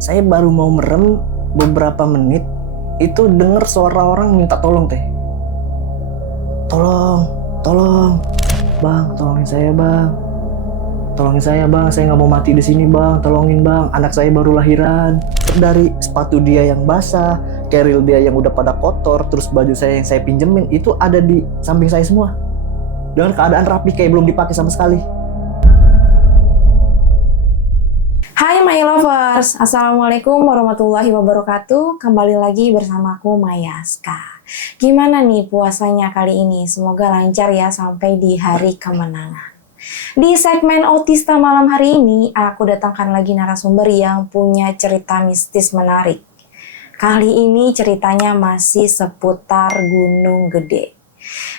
Saya baru mau merem beberapa menit, itu denger suara orang minta tolong teh. Tolong, bang, tolongin saya bang. Tolongin saya bang, saya nggak mau mati di sini bang. Tolongin bang, anak saya baru lahiran. Dari sepatu dia yang basah, keril dia yang udah pada kotor, terus baju saya yang saya pinjemin itu ada di samping saya semua. Dengan keadaan rapi kayak belum dipakai sama sekali. Hai My Lovers, Assalamualaikum warahmatullahi wabarakatuh. Kembali lagi bersama aku Mayaska. Gimana nih puasanya kali ini? Semoga lancar ya sampai di hari kemenangan. Di segmen Otista malam hari ini, aku datangkan lagi narasumber yang punya cerita mistis menarik. Kali ini ceritanya masih seputar Gunung Gede.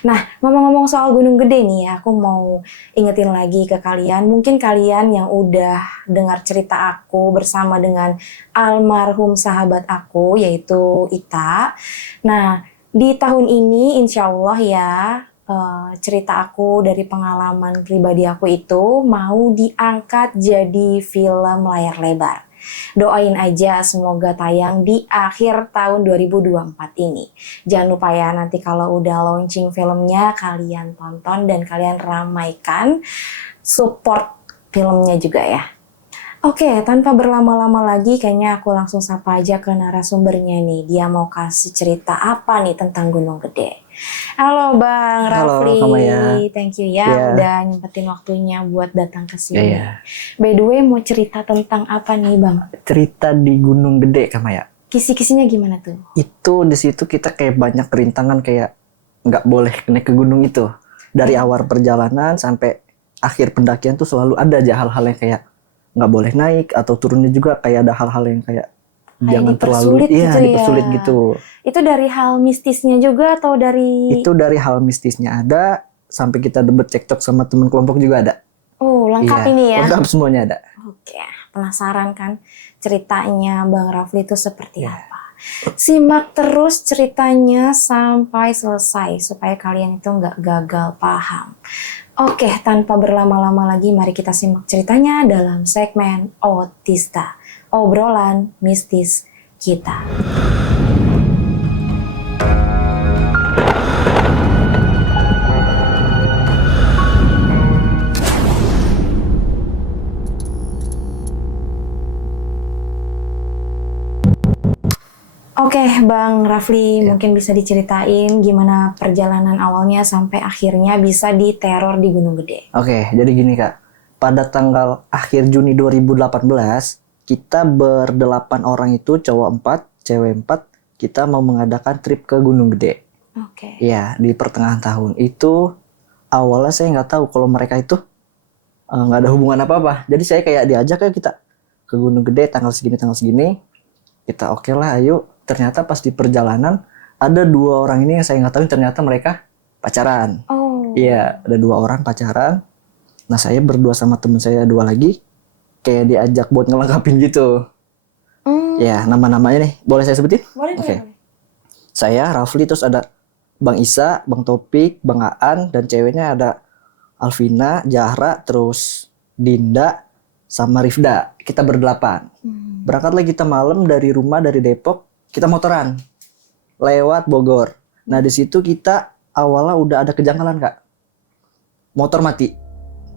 Nah, ngomong-ngomong soal Gunung Gede nih ya, aku mau ingetin lagi ke kalian. Mungkin kalian yang udah dengar cerita aku bersama dengan almarhum sahabat aku, yaitu Ita. Nah, di tahun ini insya Allah ya, cerita aku dari pengalaman pribadi aku itu mau diangkat jadi film layar lebar. Doain aja semoga tayang di akhir tahun 2024 ini. Jangan lupa ya nanti kalau udah launching filmnya kalian tonton dan kalian ramaikan, support filmnya juga ya. Oke, tanpa berlama-lama lagi kayaknya aku langsung sapa aja ke narasumbernya nih. Dia mau kasih cerita apa nih tentang Gunung Gede. Halo Bang Rafli, Halo, Kamaya. thank you ya udah nyempetin waktunya buat datang ke sini. Yeah. By the way, mau cerita tentang apa nih Bang? Cerita di Gunung Gede, Kamaya. Kisi-kisinya gimana tuh? Itu di situ kita kayak banyak rintangan, kayak nggak boleh naik ke gunung itu. Dari awal perjalanan sampai akhir pendakian tuh selalu ada aja hal-hal yang kayak nggak boleh naik, atau turunnya juga kayak ada hal-hal yang kayak jangan terlalu dipersulit gitu. Itu dari hal mistisnya juga atau dari? Itu dari hal mistisnya ada, sampai kita debat cekcok sama teman kelompok juga ada. Oh, lengkap ini ya. Lengkap semuanya ada. Oke, penasaran kan ceritanya Bang Rafli itu seperti apa? Simak terus ceritanya sampai selesai supaya kalian itu nggak gagal paham. Oke, tanpa berlama-lama lagi mari kita simak ceritanya dalam segmen Otista. Obrolan mistis kita. Oke, Bang Rafli, mungkin bisa diceritain gimana perjalanan awalnya sampai akhirnya bisa diteror di Gunung Gede. Oke, jadi gini Kak. Pada tanggal akhir Juni 2018, kita berdelapan orang itu, cowok 4, cewek 4, kita mau mengadakan trip ke Gunung Gede. Oke. Ya, di pertengahan tahun. Itu awalnya saya nggak tahu kalau mereka itu nggak ada hubungan apa-apa. Jadi saya kayak diajak ya kita ke Gunung Gede tanggal segini. Kita oke lah, ayo. Ternyata pas di perjalanan ada 2 orang ini yang saya nggak tahu, ternyata mereka pacaran. Oh. Iya, ada 2 orang pacaran. Nah, saya berdua sama temen saya 2 lagi kayak diajak buat ngelengkapin gitu. Ya, nama-namanya nih, boleh saya sebutin? Boleh. Saya, Rafli, terus ada Bang Isa, Bang Topik, Bang Aan, dan ceweknya ada Alvina, Jahra, terus Dinda, sama Rifda. Kita berdelapan. Berangkatlah kita malam dari rumah, dari Depok, kita motoran lewat Bogor. Nah, di situ kita awalnya udah ada kejanggalan, Kak. Motor mati.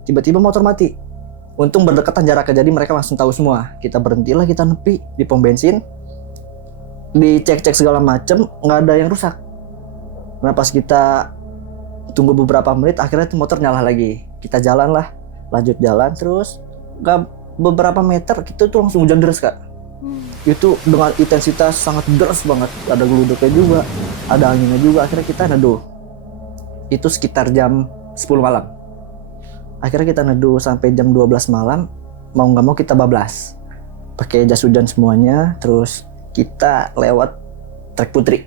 Tiba-tiba motor mati. Untung berdekatan jaraknya, jadi mereka langsung tahu semua. Kita berhentilah, kita nepi di pom bensin. Dicek-cek segala macem, nggak ada yang rusak. Nah, pas kita tunggu beberapa menit, akhirnya tuh motor nyala lagi. Kita jalan lah, lanjut jalan terus. Nggak beberapa meter, kita tuh langsung hujan deras, Kak. Itu dengan intensitas sangat deras banget. Ada geluduknya juga, ada anginnya juga. Akhirnya kita neduh. Itu sekitar jam 10 malam. Akhirnya kita neduh sampai jam 12 malam. Mau nggak mau kita bablas. Pakai jas hujan semuanya. Terus kita lewat trek Putri.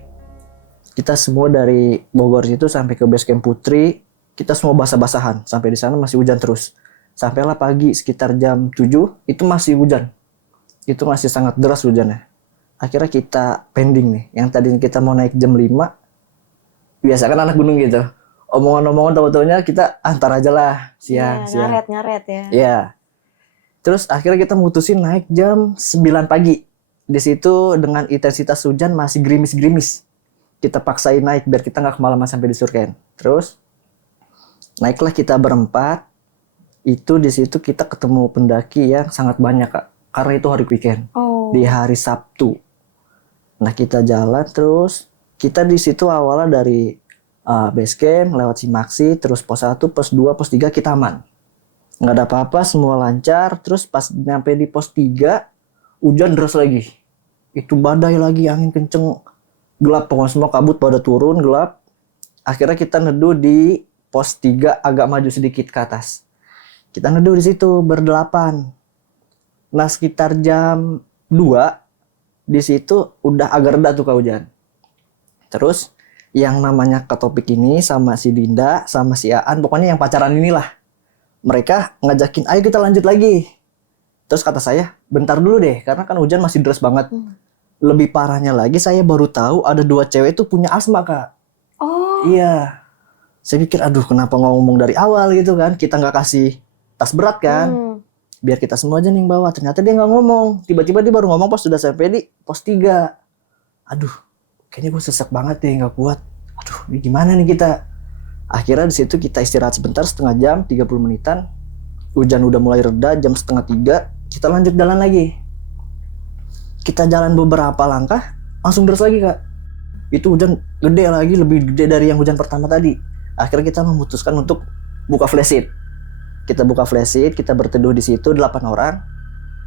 Kita semua dari Bogor itu sampai ke base camp Putri. Kita semua basah-basahan. Sampai di sana masih hujan terus. Sampailah pagi sekitar jam 7 itu masih hujan. Itu masih sangat deras hujannya. Akhirnya kita pending nih. Yang tadinya kita mau naik jam 5. Biasa kan anak gunung gitu. Omongan-omongan tahu-taunya kita antar aja lah. Siang. Ngaret ya. Iya. Terus akhirnya kita mutusin naik jam 9 pagi. di situ dengan intensitas hujan masih gerimis-gerimis. Kita paksain naik biar kita nggak kemalaman sampai di Surken. Terus naiklah kita berempat. Itu di situ kita ketemu pendaki yang sangat banyak, Kak. Karena itu hari weekend. Oh. Di hari Sabtu. Nah, kita jalan terus. Kita di situ awalnya dari base camp, lewat Simaksi, terus pos 1, pos 2, pos 3 kita aman. Nggak ada apa-apa, semua lancar. Terus pas nyampe di pos 3, hujan deras lagi. Itu badai lagi, angin kenceng. Gelap, pokoknya semua kabut pada turun, gelap. Akhirnya kita neduh di pos 3 agak maju sedikit ke atas. Kita neduh di situ berdelapan. Nah, sekitar jam 2 di situ udah agak reda tuh Kak hujan. Terus yang namanya Kak Topik ini sama si Dinda sama si Aan, pokoknya yang pacaran inilah. Mereka ngajakin, ayo kita lanjut lagi. Terus kata saya, bentar dulu deh, karena kan hujan masih deras banget. Lebih parahnya lagi, saya baru tahu ada 2 cewek itu punya asma, Kak. Oh. Iya. Saya pikir, aduh kenapa ngomong dari awal gitu kan. Kita nggak kasih tas berat kan. Biar kita semua aja nih yang bawa. Ternyata dia nggak ngomong. Tiba-tiba dia baru ngomong pas sudah sampai di pos 3. Aduh, kayaknya gue sesek banget deh, nggak kuat. Aduh, ini gimana nih kita? Akhirnya di situ kita istirahat sebentar, setengah jam, 30 menitan. Hujan udah mulai reda, jam 2:30, kita lanjut jalan lagi. Kita jalan beberapa langkah, langsung deras lagi, Kak. Itu hujan gede lagi, lebih gede dari yang hujan pertama tadi. Akhirnya kita memutuskan untuk buka flashlight. Kita buka flashlight, kita berteduh di situ 8 orang.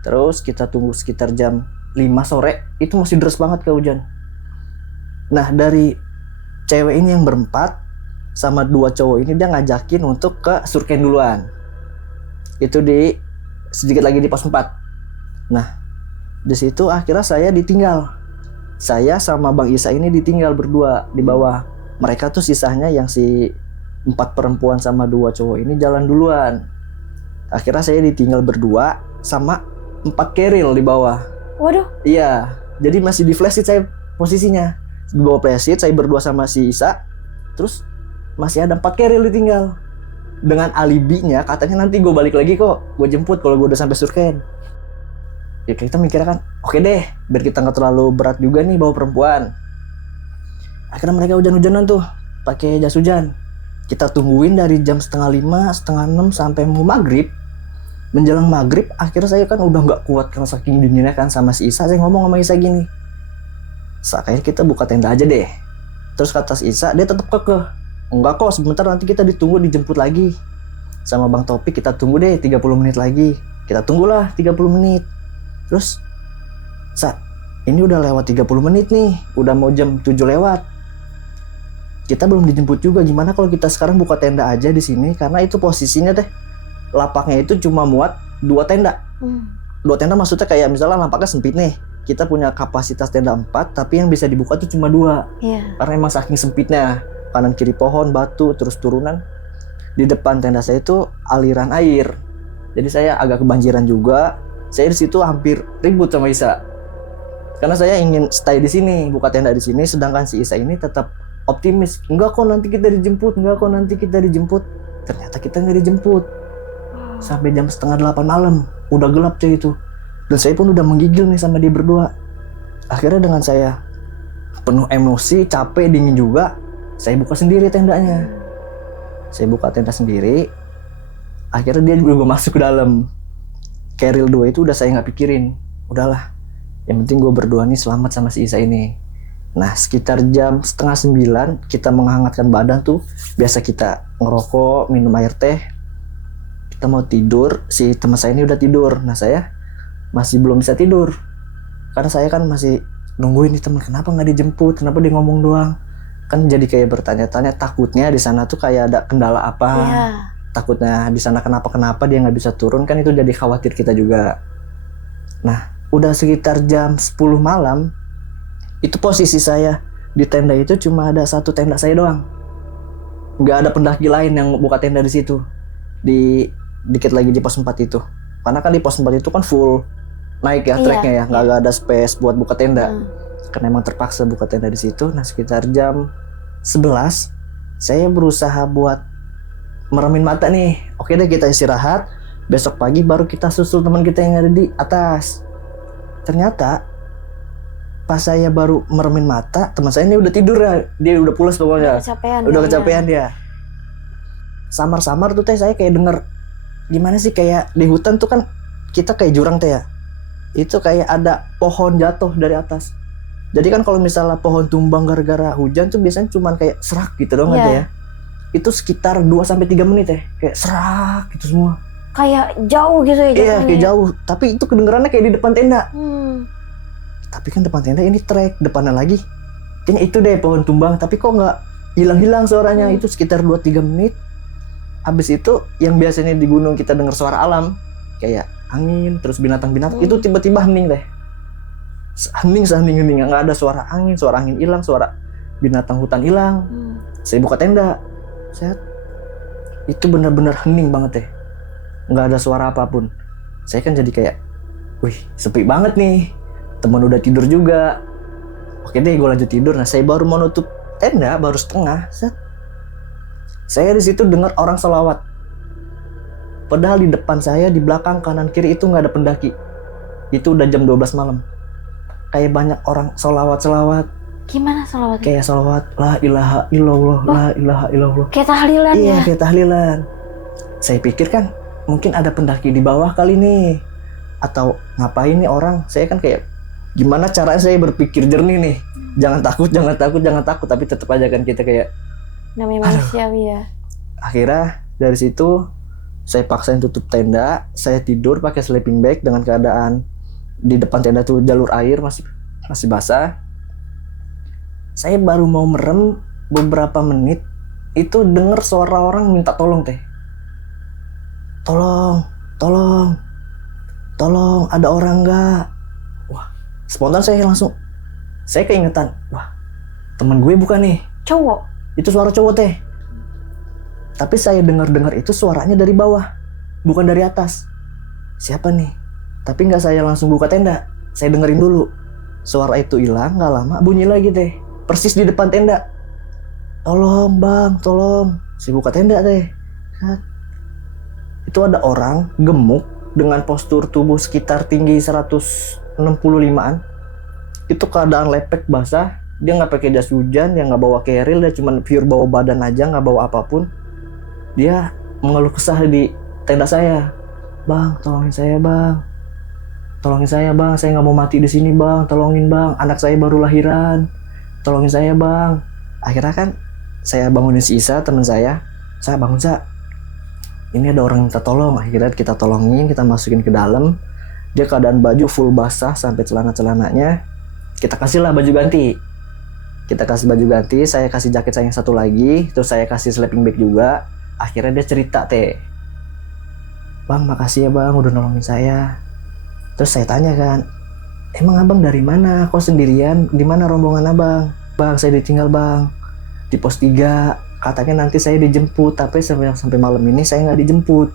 Terus kita tunggu sekitar jam 5 sore, itu masih deras banget, Kak, hujan. Nah, dari cewek ini yang berempat sama 2 cowok ini dia ngajakin untuk ke Surken duluan. Itu di sedikit lagi di pos 4. Nah, di situ akhirnya saya ditinggal. Saya sama Bang Isa ini ditinggal berdua di bawah. Mereka tuh sisanya yang si 4 perempuan sama 2 cowok ini jalan duluan. Akhirnya saya ditinggal berdua sama 4 keril di bawah. Waduh. Iya, jadi masih di flashlight saya posisinya. Di bawah flashlight saya berdua sama si Isa. Terus masih ada 4 keril ditinggal. Dengan alibinya katanya nanti gue balik lagi kok, gue jemput kalau gue udah sampai Surken. Ya kita mikirnya kan, oke deh, biar kita nggak terlalu berat juga nih bawa perempuan. Akhirnya mereka hujan-hujanan tuh, pakai jas hujan. Kita tungguin dari jam 4:30, 5:30 sampai mau maghrib. Menjelang maghrib, akhirnya saya kan udah nggak kuat karena saking dinginnya kan sama si Isa. Saya ngomong sama Isa gini, akhirnya kita buka tenda aja deh. Terus kata si Isa, dia tetap kekeh. Enggak kok, sebentar nanti kita ditunggu dijemput lagi. Sama Bang Topik kita tunggu deh 30 menit lagi. Kita tunggulah 30 menit. Terus, ini udah lewat 30 menit nih. Udah mau jam 7 lewat. Kita belum dijemput juga. Gimana kalau kita sekarang buka tenda aja di sini? Karena itu posisinya teh, lapaknya itu cuma muat 2 tenda. 2 tenda maksudnya kayak misalnya lapaknya sempit nih. Kita punya kapasitas tenda 4, tapi yang bisa dibuka tuh cuma 2. Iya. Karena emang saking sempitnya. Kanan kiri pohon, batu, terus turunan. Di depan tenda saya itu aliran air. Jadi saya agak kebanjiran juga. Saya di situ hampir ribut sama Isa. Karena saya ingin stay di sini, buka tenda di sini, sedangkan si Isa ini tetap optimis. Enggak kok nanti kita dijemput, enggak kok nanti kita dijemput. Ternyata kita nggak dijemput. Sampai jam 7:30 malam, udah gelap cuy itu. Dan saya pun udah menggigil nih sama dia berdua. Akhirnya dengan saya penuh emosi, capek, dingin juga, saya buka sendiri tendanya. Saya buka tenda sendiri. Akhirnya dia juga masuk ke dalam. Keril 2 itu udah saya nggak pikirin. Udahlah, yang penting gue berdua nih selamat sama si Isa ini. Nah, sekitar jam 8:30 kita menghangatkan badan tuh. Biasa kita ngerokok, minum air teh. Kita mau tidur, si teman saya ini udah tidur. Nah, saya masih belum bisa tidur. Karena saya kan masih nungguin nih teman, kenapa nggak dijemput, kenapa dia ngomong doang. Kan jadi kayak bertanya-tanya, takutnya di sana tuh kayak ada kendala apa. Iya. Takutnya di sana kenapa dia nggak bisa turun, kan itu jadi khawatir kita juga. Nah, udah sekitar jam 10 malam, itu posisi saya di tenda itu cuma ada 1 tenda saya doang. Nggak ada pendaki lain yang buka tenda di situ. Di dikit lagi di pos 4 itu. Karena kan di pos 4 itu kan full naik ya, treknya ya, nggak ada space buat buka tenda. Karena emang terpaksa buka tenda di situ. Nah, sekitar jam 11 saya berusaha buat meremin mata nih. Oke deh, kita istirahat. Besok pagi baru kita susul teman kita yang ada di atas. Ternyata pas saya baru meremin mata, teman saya ini udah tidur ya. Dia udah pulas pokoknya. Udah kecapean dia. Samar-samar tuh teh saya kayak denger gimana sih, kayak di hutan tuh kan kita kayak jurang teh ya. Itu kayak ada pohon jatuh dari atas. Jadi kan kalau misalnya pohon tumbang gara-gara hujan tuh biasanya cuman kayak serak gitu dong aja ya. Itu sekitar 2-3 menit ya. Kayak serak gitu semua. Kayak jauh gitu ya jatuhnya. Iya, kayak jauh. Tapi itu kedengerannya kayak di depan tenda. Tapi kan depan tenda ini trek, depannya lagi. Kayaknya itu deh pohon tumbang, tapi kok nggak hilang-hilang suaranya. Itu sekitar 2-3 menit. Habis itu yang biasanya di gunung kita dengar suara alam, kayak angin, terus binatang-binatang, itu tiba-tiba hening deh. Hening, nggak ada suara angin hilang, suara binatang hutan hilang. Saya buka tenda, itu benar-benar hening banget deh, nggak ada suara apapun. Saya kan jadi kayak, wih sepi banget nih, teman udah tidur juga. Oke deh, gue lanjut tidur. Nah saya baru mau nutup tenda, baru setengah, saya di situ dengar orang selawat. Padahal di depan saya, di belakang, kanan, kiri itu nggak ada pendaki. Itu udah jam 12 malam. Kayak banyak orang selawat. Gimana selawat? Kayak selawat, la ilaha illallah, la ilaha illallah. Kayak tahlilan ya? Iya, kayak tahlilan. Saya pikir kan, mungkin ada pendaki di bawah kali nih. Atau ngapain nih orang. Saya kan kayak, gimana caranya saya berpikir jernih nih. Jangan takut. Tapi tetap aja kan kita kayak, namanya manusiawi ya. Akhirnya dari situ, saya paksain tutup tenda. Saya tidur pakai sleeping bag dengan keadaan di depan tenda tuh jalur air masih basah. Saya baru mau merem beberapa menit, itu denger suara orang minta tolong teh. Tolong, ada orang nggak? Wah, spontan saya keingetan. Wah, teman gue bukan nih? Cowok? Itu suara cowok teh. Tapi saya dengar itu suaranya dari bawah, bukan dari atas. Siapa nih? Tapi nggak saya langsung buka tenda, saya dengerin dulu. Suara itu hilang, nggak lama bunyi lagi teh, persis di depan tenda. Tolong bang, tolong. Saya buka tenda teh. Itu ada orang gemuk dengan postur tubuh sekitar tinggi 165-an. Itu keadaan lepek basah. Dia nggak pakai jas hujan, dia nggak bawa keril, dia cuma pure bawa badan aja, nggak bawa apapun. Dia mengeluh kesah di tenda saya. Bang, tolongin saya bang. Saya nggak mau mati di sini bang. Tolongin bang, anak saya baru lahiran. Tolongin saya bang. Akhirnya kan saya bangunin si Isa, teman saya. Saya bangun, ini ada orang minta tolong. Akhirnya kita tolongin, kita masukin ke dalam. Dia keadaan baju full basah sampai celana-celananya. Kita kasihlah baju ganti. Saya kasih jaket saya yang satu lagi. Terus saya kasih sleeping bag juga. Akhirnya dia cerita teh, bang makasih ya bang udah nolongin saya. Terus saya tanya kan, emang abang dari mana? Kok sendirian? Di mana rombongan abang? Bang, saya ditinggal bang di pos 3. Katanya nanti saya dijemput, tapi sampai malam ini saya nggak dijemput.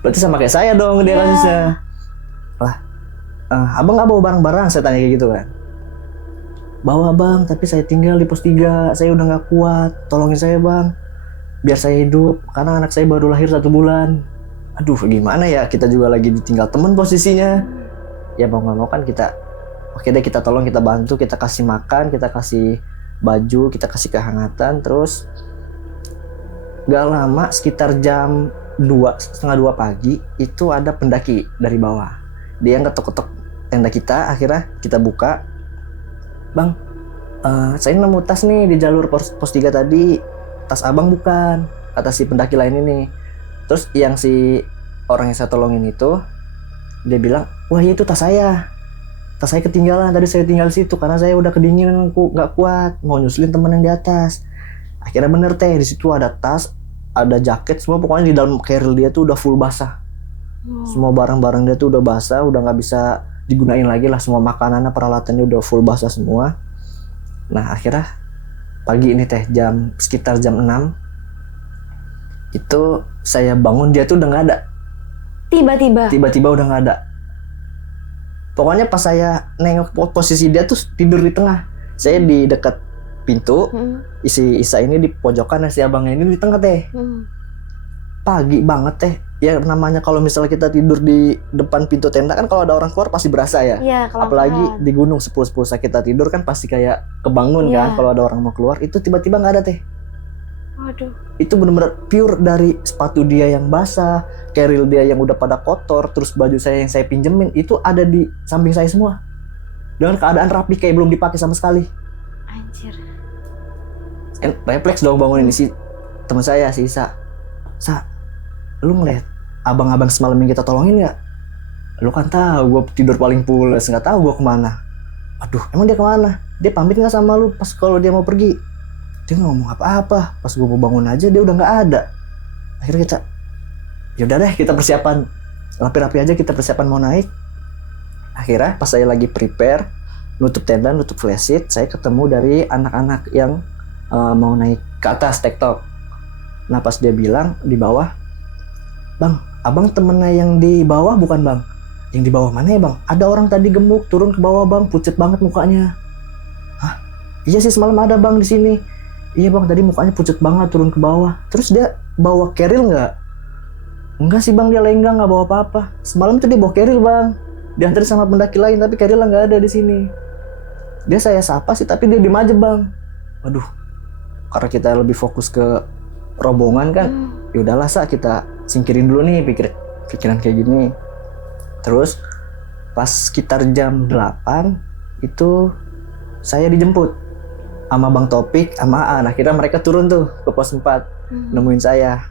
Berarti sama kayak saya dong dia kasusnya. Lah, abang nggak bawa barang-barang? Saya tanya kayak gitu kan. Bawa bang, tapi saya tinggal di pos 3. Saya udah nggak kuat. Tolongin saya bang, biar saya hidup. Karena anak saya baru lahir 1 bulan. Aduh gimana ya, kita juga lagi ditinggal temen posisinya. Ya mau gak mau kan kita, oke deh kita tolong, kita bantu, kita kasih makan, kita kasih baju, kita kasih kehangatan. Terus gak lama, sekitar jam 1:30 pagi, itu ada pendaki dari bawah. Dia ngetok-ketok tenda kita, akhirnya kita buka. Bang, saya nemu tas nih di jalur pos 3 tadi. Tas abang bukan, kata si pendaki lain ini. Terus yang si orang yang saya tolongin itu, dia bilang, wah itu tas saya ketinggalan, tadi saya tinggal situ karena saya udah kedinginan, nggak kuat, mau nyusulin teman yang di atas. Akhirnya bener teh, di situ ada tas, ada jaket, semua pokoknya di dalam keril dia tuh udah full basah. Semua barang-barang dia tuh udah basah, udah nggak bisa digunain lagi lah, semua makanannya, peralatannya udah full basah semua. Nah akhirnya pagi ini teh, sekitar jam 6, itu saya bangun, dia tuh udah nggak ada. Tiba-tiba udah nggak ada. Pokoknya pas saya nengok posisi dia tuh tidur di tengah. Saya di dekat pintu, isi Isa ini di pojokan, si abangnya ini di tengah teh. Pagi banget teh, ya namanya kalau misalnya kita tidur di depan pintu tenda kan kalau ada orang keluar pasti berasa ya. Iya, Apalagi di gunung 10-10 kita tidur kan pasti kayak kebangun kan Iya. kalau ada orang mau keluar. Itu tiba-tiba nggak ada teh. Waduh. Itu bener-bener pure dari sepatu dia yang basah, keril dia yang udah pada kotor, terus baju saya yang saya pinjemin itu ada di samping saya semua. Dengan keadaan rapi kayak belum dipakai sama sekali. Anjir. Refleks dong bangunin si teman saya si Isa. Sa, lu ngeliat abang-abang semalam yang kita tolongin nggak? Lu kan tahu gue tidur paling pules, nggak tahu gue kemana. Aduh, emang dia kemana? Dia pamit nggak sama lu pas kalau dia mau pergi? Dia nggak ngomong apa-apa. Pas gue mau bangun aja dia udah nggak ada. Akhirnya kita, yaudah deh kita persiapan rapi-rapi aja, kita persiapan mau naik. Akhirnya pas saya lagi prepare nutup tenda, nutup flashlight, saya ketemu dari anak-anak yang mau naik ke atas tektok. Nah pas dia bilang di bawah, bang, abang temennya yang di bawah bukan bang? Yang di bawah mana ya bang? Ada orang tadi gemuk turun ke bawah bang, pucet banget mukanya. Hah? Iya sih semalam ada bang di sini. Iya bang, tadi mukanya pucet banget turun ke bawah. Terus dia bawa keril nggak? Enggak sih bang, dia lenggang nggak bawa apa-apa. Semalam tuh dia bawa keril bang, diantar sama pendaki lain tapi keril nggak ada di sini. Dia saya sapa sih tapi dia diem aja bang. Waduh, karena kita lebih fokus ke rombongan kan, ya udahlah Sa, kita singkirin dulu nih pikiran kayak gini. Terus pas sekitar jam 8 itu saya dijemput sama Bang Topik sama Aan. Akhirnya mereka turun tuh ke pos 4 nemuin saya.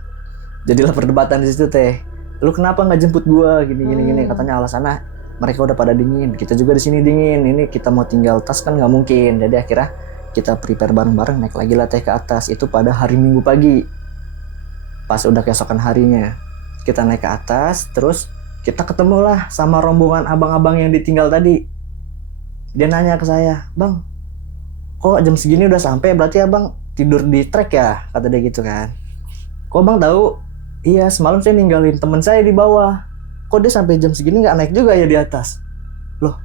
Jadilah perdebatan di situ teh. Lu kenapa nggak jemput gua gini katanya alasannya mereka udah pada dingin. Kita juga di sini dingin. Ini kita mau tinggal tas kan nggak mungkin. Jadi akhirnya kita prepare bareng-bareng naik lagi lah teh ke atas. Itu pada hari Minggu pagi. Pas udah keesokan harinya kita naik ke atas, terus kita ketemulah sama rombongan abang-abang yang ditinggal tadi. Dia nanya ke saya, bang, kok jam segini udah sampai? Berarti abang tidur di trek ya? Kata dia gitu kan. Kok bang tahu? Iya, semalam saya ninggalin temen saya di bawah. Kok dia sampai jam segini nggak naik juga ya di atas? Loh,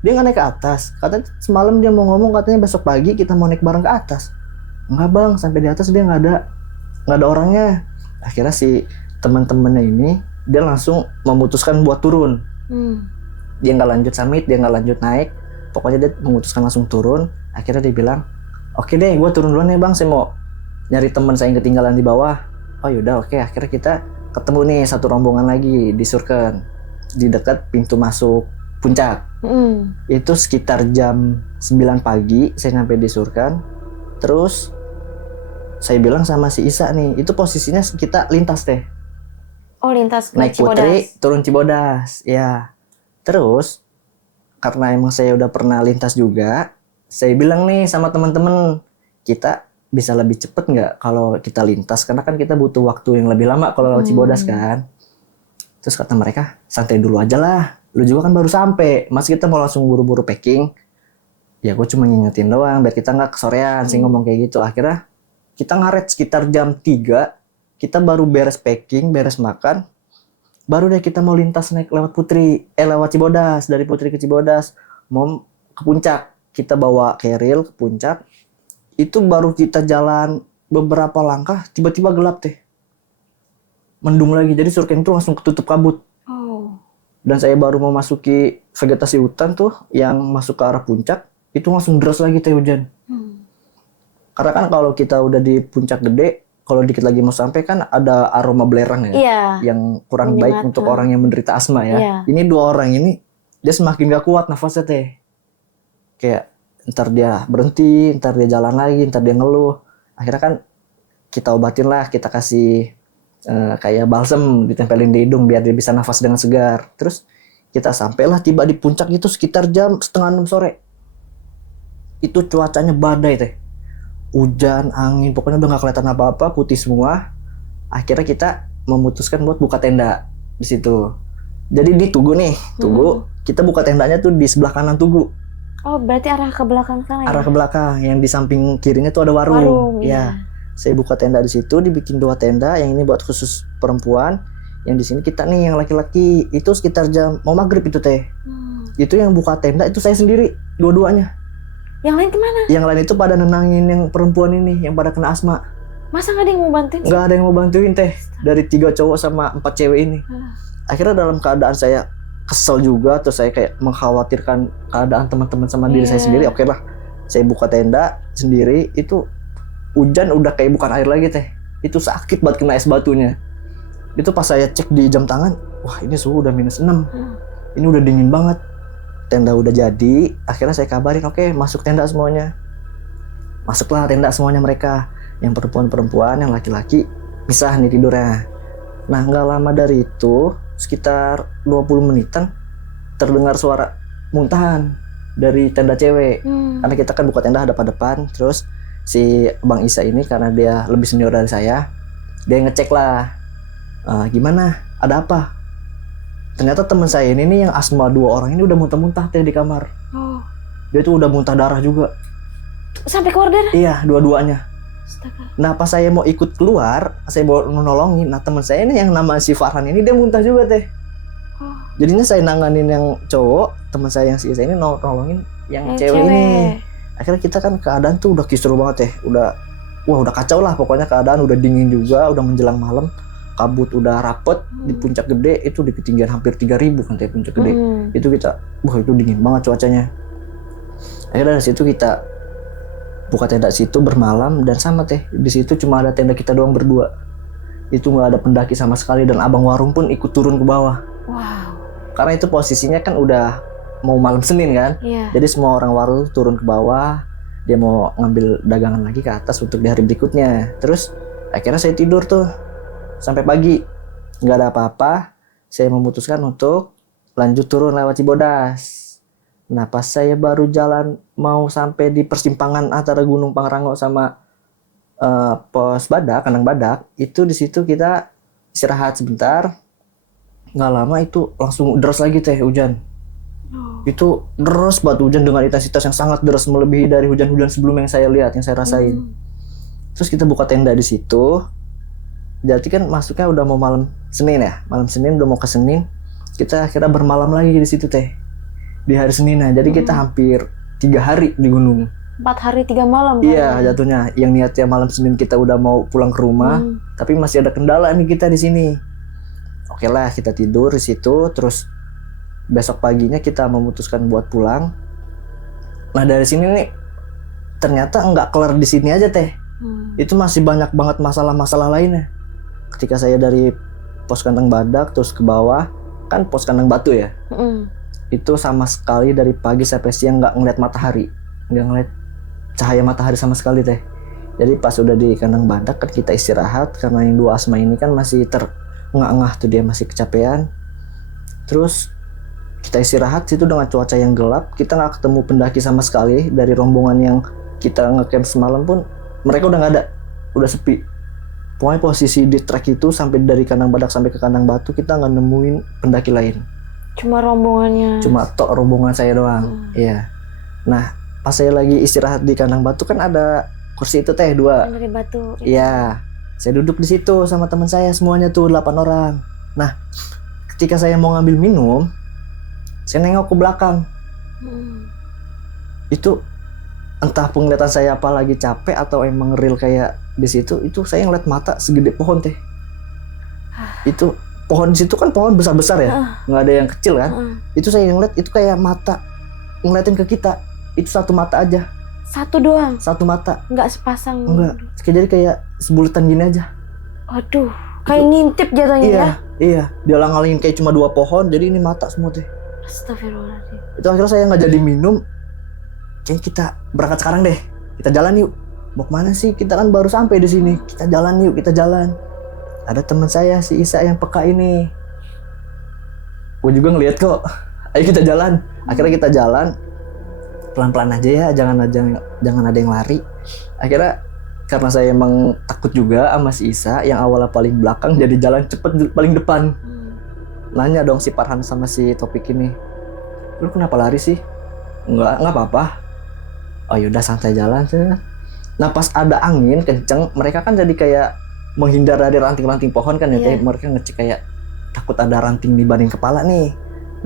dia nggak naik ke atas. Katanya semalam dia mau ngomong katanya besok pagi kita mau naik bareng ke atas. Enggak bang, sampai di atas dia nggak ada orangnya. Akhirnya si teman-temannya ini dia langsung memutuskan buat turun. Dia nggak lanjut summit, dia nggak lanjut naik. Pokoknya dia memutuskan langsung turun. Akhirnya dia bilang, oke deh, gue turun duluan nih bang, saya mau nyari teman saya yang ketinggalan di bawah. Oh yaudah, oke. Akhirnya kita ketemu nih satu rombongan lagi di Surken, di dekat pintu masuk puncak. Itu sekitar jam 9 pagi saya sampai di Surken. Terus saya bilang sama si Isa nih, itu posisinya kita lintas teh. Oh, lintas ke Naik Cibodas. Putri, turun Cibodas, ya. Terus karena emang saya udah pernah lintas juga, saya bilang nih sama teman-teman, kita bisa lebih cepet nggak kalau kita lintas? Karena kan kita butuh waktu yang lebih lama kalau lewat Cibodas kan. Terus kata mereka, santai dulu aja lah. Lu juga kan baru sampai, mas kita mau langsung buru-buru packing. Ya gue cuma ngingetin doang, biar kita nggak kesorean sih ngomong kayak gitu. Akhirnya kita ngaret sekitar jam 3, kita baru beres packing, beres makan, baru deh kita mau lintas naik lewat lewat Cibodas, dari Putri ke Cibodas, mau ke puncak. Kita bawa keril ke puncak, itu baru kita jalan beberapa langkah, tiba-tiba gelap teh. Mendung lagi, jadi Surken itu langsung ketutup kabut. Oh. Dan saya baru memasuki vegetasi hutan tuh, yang masuk ke arah puncak, itu langsung deras lagi teh hujan. Karena kan kalau kita udah di puncak gede, kalau dikit lagi mau sampai kan ada aroma belerang ya, Iya. yang kurang Menyengat, baik untuk orang yang menderita asma ya. Iya. Ini 2 orang ini dia semakin gak kuat nafasnya teh. Kayak ntar dia berhenti, ntar dia jalan lagi, ntar dia ngeluh. Akhirnya kan kita obatin lah, kita kasih kayak balsem ditempelin di hidung biar dia bisa nafas dengan segar. Terus kita sampailah tiba di puncak itu sekitar jam 5:30 sore. Itu cuacanya badai teh. Hujan, angin, pokoknya udah gak kelihatan apa-apa, putih semua. Akhirnya kita memutuskan buat buka tenda di situ. Jadi di Tugu nih, kita buka tendanya tuh di sebelah kanan Tugu. Oh, berarti arah ke belakang sana Arah ya? ke belakang, yang di samping kirinya tuh ada warung. Warung, Ya, iya. saya buka tenda di situ, dibikin 2 tenda, yang ini buat khusus perempuan, yang di sini kita nih yang laki-laki. Itu sekitar jam mau maghrib itu teh. Itu yang buka tenda itu saya sendiri, dua-duanya. Yang lain kemana? Yang lain itu pada nenangin yang perempuan ini, yang pada kena asma. Masa nggak ada yang mau bantuin? Nggak ada yang mau bantuin teh, dari 3 cowok sama 4 cewek ini. Akhirnya dalam keadaan saya kesel juga, terus saya kayak mengkhawatirkan keadaan teman-teman sama diri saya sendiri. Oke lah, saya buka tenda sendiri. Itu hujan udah kayak bukan air lagi teh, itu sakit banget kena es batunya. Itu pas saya cek di jam tangan, wah ini suhu udah -6, ini udah dingin banget. Tenda udah jadi, akhirnya saya kabarin, oke masuk tenda semuanya. Masuklah tenda semuanya mereka, yang perempuan-perempuan, yang laki-laki pisah nih tidurnya. Nah nggak lama dari itu, sekitar 20 menitan terdengar suara muntahan dari tenda cewek. Karena kita kan buka tenda hadap-hadapan. Terus si Bang Isa ini karena dia lebih senior dari saya, dia ngecek lah, gimana, ada apa. Ternyata teman saya ini nih yang asma 2 orang ini udah muntah-muntah teh di kamar. Dia tuh udah muntah darah juga. Sampai keluar darah? Iya, dua-duanya. Astaga. Nah pas saya mau ikut keluar, saya mau nolongin. Nah teman saya ini yang nama si Farhan ini dia muntah juga teh. Jadinya saya nanganin yang cowok, teman saya yang si Isa ini nolongin yang cewek ini. Akhirnya kita kan keadaan tuh udah kisruh banget teh. Udah kacau lah pokoknya, keadaan udah dingin juga, udah menjelang malam. Kabut udah rapet di puncak gede, itu di ketinggian hampir 3.000 kan teh puncak gede. Itu kita, itu dingin banget cuacanya. Akhirnya dari situ kita buka tenda situ bermalam, dan sama teh di situ cuma ada tenda kita doang berdua. Itu nggak ada pendaki sama sekali, dan abang warung pun ikut turun ke bawah. Karena itu posisinya kan udah mau malam Senin kan. Jadi semua orang warung turun ke bawah, dia mau ngambil dagangan lagi ke atas untuk di hari berikutnya. Terus akhirnya saya tidur tuh sampai pagi, nggak ada apa-apa. Saya memutuskan untuk lanjut turun lewat Cibodas. Nah pas saya baru jalan mau sampai di persimpangan antara Gunung Pangrango sama pos Badak, kandang Badak, itu di situ kita istirahat sebentar. Nggak lama itu langsung deras lagi teh hujan. Itu deras banget hujan dengan intensitas yang sangat deras, melebihi dari hujan-hujan sebelumnya yang saya lihat, yang saya rasain. Terus kita buka tenda di situ. Jadi kan masuknya udah mau malam Senin ya, malam Senin udah mau ke Senin. Kita akhirnya bermalam lagi di situ teh, di hari Seninnya. Jadi kita hampir 3 hari di gunung. 4 hari 3 malam. Iya jatuhnya. Yang niatnya malam Senin kita udah mau pulang ke rumah, tapi masih ada kendala nih kita di sini. Oke lah kita tidur di situ. Terus besok paginya kita memutuskan buat pulang. Nah dari sini nih ternyata nggak kelar di sini aja teh. Itu masih banyak banget masalah-masalah lainnya. Ketika saya dari pos kandang Badak terus ke bawah, kan pos kandang Batu ya. Itu sama sekali dari pagi sampai siang nggak ngeliat matahari, nggak ngeliat cahaya matahari sama sekali teh. Jadi pas udah di kandang Badak kan kita istirahat, karena yang 2 asma ini kan masih terengah-engah tuh, dia masih kecapean. Terus kita istirahat situ dengan cuaca yang gelap, kita nggak ketemu pendaki sama sekali. Dari rombongan yang kita ngecamp semalam pun mereka udah nggak ada, udah sepi. Pokoknya posisi di trek itu sampai dari kandang Badak sampai ke kandang Batu kita nggak nemuin pendaki lain. Cuma rombongannya. Cuma tok rombongan saya doang. Iya. Nah pas saya lagi istirahat di kandang Batu kan ada kursi itu teh 2. Dari batu. Iya. Saya duduk di situ sama teman saya semuanya tuh 8 orang. Nah ketika saya mau ngambil minum, saya nengok ke belakang. Itu entah penglihatan saya apa lagi capek atau emang real kayak di situ, itu saya ngeliat mata segede pohon teh. Itu pohon di situ kan pohon besar-besar ya, nggak ada yang kecil kan. Itu saya ngeliat itu kayak mata ngeliatin ke kita. Itu satu mata aja. Satu doang? Satu mata. Nggak sepasang? Enggak. Jadi kayak sebulatan gini aja. Aduh, kayak ngintip jatuhnya ya? Iya. Dia langalingin kayak cuma 2 pohon, jadi ini mata semua teh. Astagfirullahaladzim. Itu akhirnya saya nggak jadi minum. Kayaknya kita berangkat sekarang deh. Kita jalan yuk. Mau kemana sih? Kita kan baru sampai di sini. Kita jalan yuk, kita jalan. Ada teman saya si Isa yang peka ini. Gue juga ngeliat kok. Ayo kita jalan. Akhirnya kita jalan. Pelan-pelan aja ya, jangan ada yang lari. Akhirnya karena saya emang takut juga sama si Isa yang awalnya paling belakang, jadi jalan cepet paling depan. Nanya dong si Farhan sama si Topik ini, lu kenapa lari sih? Nggak apa-apa. Oh yaudah santai jalan sih. Nah pas ada angin kenceng, mereka kan jadi kayak menghindar dari ranting-ranting pohon kan ya. Mereka ngecek kayak takut ada ranting di badan kepala nih.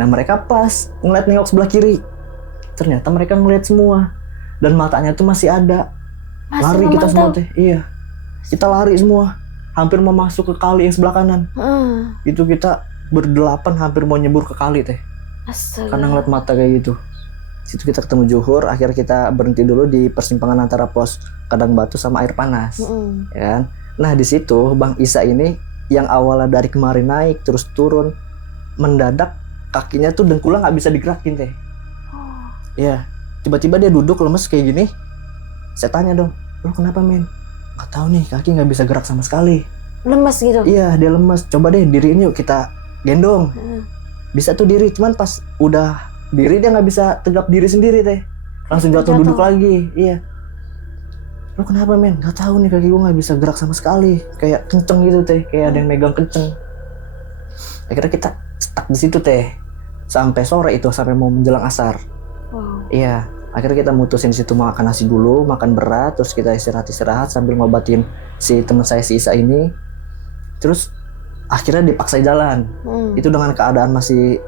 Nah mereka pas ngeliat nengok sebelah kiri, ternyata mereka ngeliat semua dan matanya tuh masih ada. Lari kita semua teh. Iya. Kita lari semua, hampir mau masuk ke kali yang sebelah kanan. Itu kita berdelapan hampir mau nyebur ke kali teh. Astaga. Karena ngeliat mata kayak gitu. Situ kita ketemu Juhur, akhirnya kita berhenti dulu di persimpangan antara pos Kadang Batu sama Air Panas. Ya kan? Nah di situ Bang Isa ini yang awalnya dari kemarin naik terus turun, mendadak kakinya tuh dengkulnya nggak bisa digerakin teh. Ya, tiba-tiba dia duduk lemes kayak gini. Saya tanya dong, lu kenapa men? Nggak tahu nih, kaki nggak bisa gerak sama sekali. Lemes gitu. Iya dia lemes. Coba deh diriin yuk, kita gendong. Bisa tuh diri, cuman pas udah diri dia nggak bisa tegap diri sendiri teh. Langsung jatuh duduk lagi. Iya. Lu kenapa men? Gak tahu nih, kaki gue nggak bisa gerak sama sekali, kayak kenceng gitu teh, kayak ada yang megang kenceng. Akhirnya kita stuck di situ teh sampai sore itu, sampai mau menjelang asar. Iya, akhirnya kita mutusin di situ makan nasi dulu, makan berat, terus kita istirahat sambil ngobatin si teman saya si Isa ini. Terus akhirnya dipaksa jalan. Itu dengan keadaan masih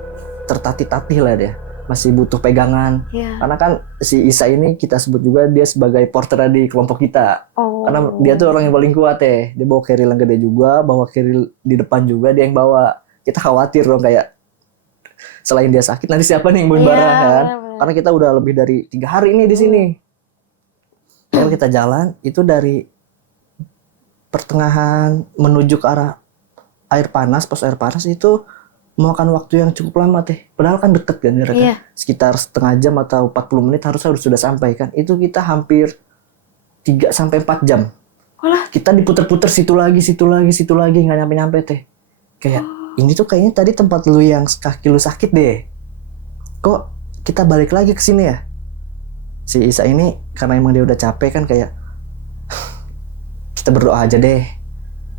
tertatih-tatih lah dia, masih butuh pegangan. Karena kan si Isa ini kita sebut juga dia sebagai porter di kelompok kita. Karena dia tuh orang yang paling kuat ya. Dia bawa keril yang gede juga, bawa keril di depan juga dia yang bawa. Kita khawatir dong, kayak selain dia sakit nanti siapa nih yang bawa barang kan? Karena kita udah lebih dari 3 hari ini di sini. Lalu kita jalan itu dari pertengahan menuju ke arah Air Panas, pos Air Panas itu memakan waktu yang cukup lama teh. Padahal kan deket kan jaraknya. Sekitar setengah jam atau 40 menit harus sudah sampai kan. Itu kita hampir 3 sampai 4 jam. Kita diputer-puter situ lagi nggak nyampe-nyampe teh. Kayak ini tuh kayaknya tadi tempat lu yang kaki lu sakit deh. Kok kita balik lagi ke sini ya? Si Isa ini karena emang dia udah capek kan, kayak kita berdoa aja deh.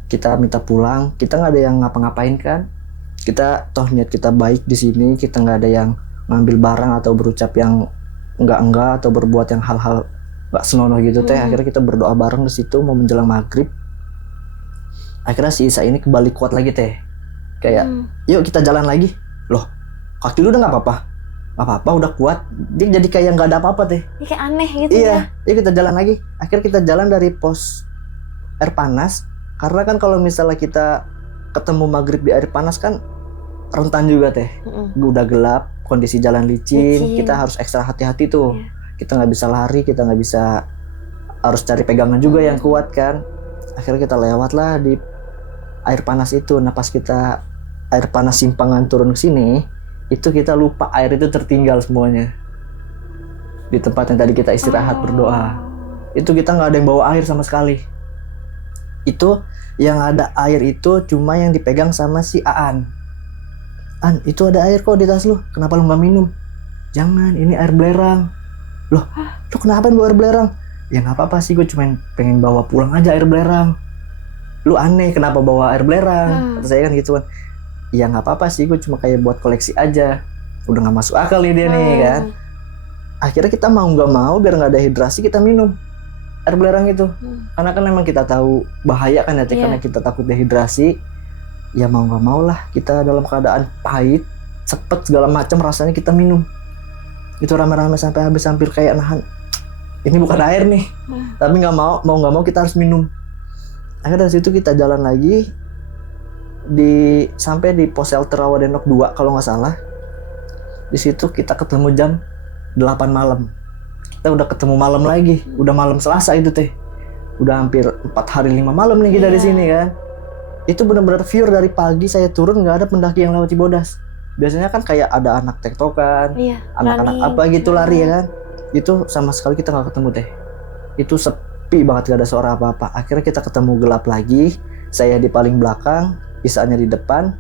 Kita minta pulang. Kita nggak ada yang ngapa-ngapain kan. Kita toh niat kita baik di sini, kita nggak ada yang ngambil barang atau berucap yang enggak atau berbuat yang hal-hal nggak senonoh gitu teh. Akhirnya kita berdoa bareng di situ mau menjelang maghrib. Akhirnya si Isa ini kembali kuat lagi teh, kayak yuk kita jalan lagi. Loh, kaki lu udah nggak apa-apa? Nggak apa-apa, udah kuat. Dia jadi kayak nggak ada apa-apa teh. Ini kayak aneh gitu ya. Iya, yuk kita jalan lagi. Akhirnya kita jalan dari pos Air Panas, karena kan kalau misalnya kita ketemu maghrib di Air Panas kan rentan juga teh. Udah gelap, kondisi jalan licin. Kita harus ekstra hati-hati tuh. Kita nggak bisa lari, kita nggak bisa, harus cari pegangan juga yang kuat kan. Akhirnya kita lewat lah di Air Panas itu. Nah pas kita Air Panas simpangan turun ke sini, itu kita lupa air itu tertinggal semuanya di tempat yang tadi kita istirahat berdoa. Itu kita nggak ada yang bawa air sama sekali. Itu yang ada air itu cuma yang dipegang sama si Aan. An, itu ada air kok di tas lu, kenapa lu nggak minum? Jangan, ini air belerang. Loh, lu kenapa bawa air belerang? Ya nggak apa-apa sih, gue cuma pengen bawa pulang aja air belerang. Lu aneh kenapa bawa air belerang? Kata saya kan gitu kan. Ya nggak apa-apa sih, gue cuma kayak buat koleksi aja. Udah nggak masuk akal nih dia nih kan. Akhirnya kita mau nggak mau biar nggak ada hidrasi kita minum air belerang itu. Karena kan memang kita tahu bahaya kan ya, karena kita takut dehidrasi. Ya mau nggak mau lah, kita dalam keadaan pahit, sepet segala macam rasanya kita minum. Itu rame-rame sampai habis, hampir kayak nahan. Ini bukan air nih, tapi nggak mau nggak mau kita harus minum. Akhirnya dari situ kita jalan lagi sampai di pos shelter Rawadenok 2 kalau nggak salah. Di situ kita ketemu jam 8 malam. Kita udah ketemu malam lagi, udah malam Selasa itu teh. Udah hampir 4 hari 5 malam nih kita di sini kan. Itu benar-benar view dari pagi saya turun nggak ada pendaki yang lewat Cibodas. Biasanya kan kayak ada anak tektokan, anak-anak apa gitu lari ya kan. Itu sama sekali kita nggak ketemu teh. Itu sepi banget, gak ada suara apa-apa. Akhirnya kita ketemu gelap lagi. Saya di paling belakang, Isanya di depan.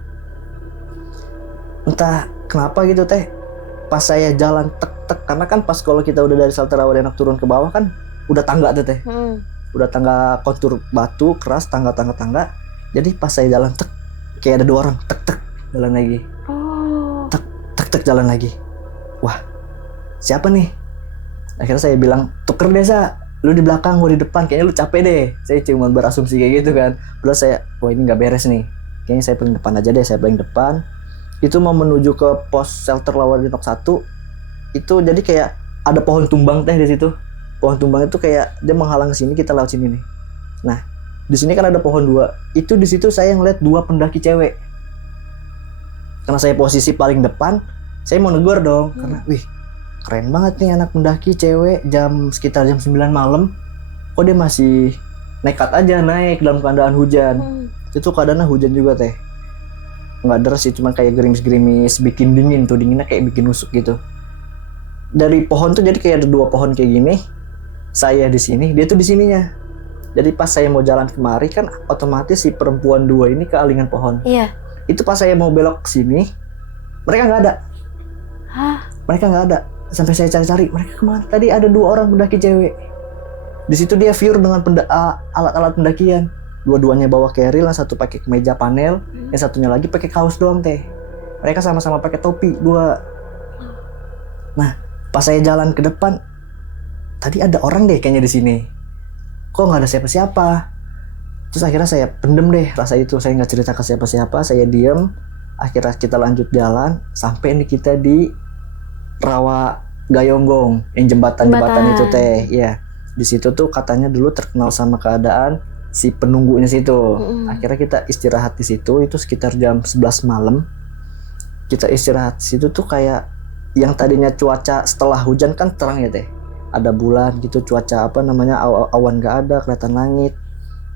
Entah kenapa gitu teh. Pas saya jalan tek-tek, karena kan pas kalau kita udah dari shelter Rawadenok turun ke bawah kan udah tangga tuh teh. Udah tangga kontur batu keras, tangga. Jadi pas saya jalan tek, kayak ada 2 orang tek jalan lagi. Tek jalan lagi. Wah, siapa nih? Akhirnya saya bilang, tuker deh Sa, lu di belakang, gue di depan, kayaknya lu capek deh. Saya cuma berasumsi kayak gitu kan. Terus saya, wah ini nggak beres nih. Kayaknya saya paling depan aja deh, saya paling depan. Itu mau menuju ke pos shelter Rawadenok 1. Itu jadi kayak ada pohon tumbang teh di situ. Pohon tumbang itu kayak dia menghalang sini, kita lewat sini nih. Nah, Di sini kan ada pohon 2. Itu di situ saya ngeliat 2 pendaki cewek. Karena saya posisi paling depan, saya mau negor dong. Karena wih, keren banget nih anak pendaki cewek sekitar jam 9 malam. Kok dia masih nekat aja naik dalam keadaan hujan. Itu keadaannya hujan juga teh. Nggak deras sih, cuma kayak gerimis-gerimis, bikin dingin tuh, dinginnya kayak bikin nusuk gitu. Dari pohon tuh jadi kayak ada 2 pohon kayak gini. Saya di sini, dia tuh di sininya. Jadi pas saya mau jalan kemari kan otomatis si perempuan 2 ini kealingan pohon. Iya. Itu pas saya mau belok ke sini, mereka nggak ada. Hah? Mereka nggak ada. Sampai saya cari-cari, mereka kemana? Tadi ada 2 orang pendaki cewek. Di situ dia view dengan alat-alat pendakian. Dua-duanya bawa carrier, yang satu pakai kemeja panel, yang satunya lagi pakai kaos doang teh. Mereka sama-sama pakai topi 2. Nah, pas saya jalan ke depan, tadi ada orang deh kayaknya di sini. Kok nggak ada siapa-siapa? Terus akhirnya saya pendem deh rasa itu. Saya nggak cerita ke siapa-siapa, saya diem. Akhirnya kita lanjut jalan sampai nih kita di Rawa Gayonggong, yang jembatan itu teh. Ya, di situ tuh katanya dulu terkenal sama keadaan si penunggunya situ. Akhirnya kita istirahat di situ, itu sekitar jam 11 malam. Kita istirahat di situ tuh kayak yang tadinya cuaca setelah hujan kan terang ya teh. Ada bulan gitu, cuaca awan gak ada, kelihatan langit.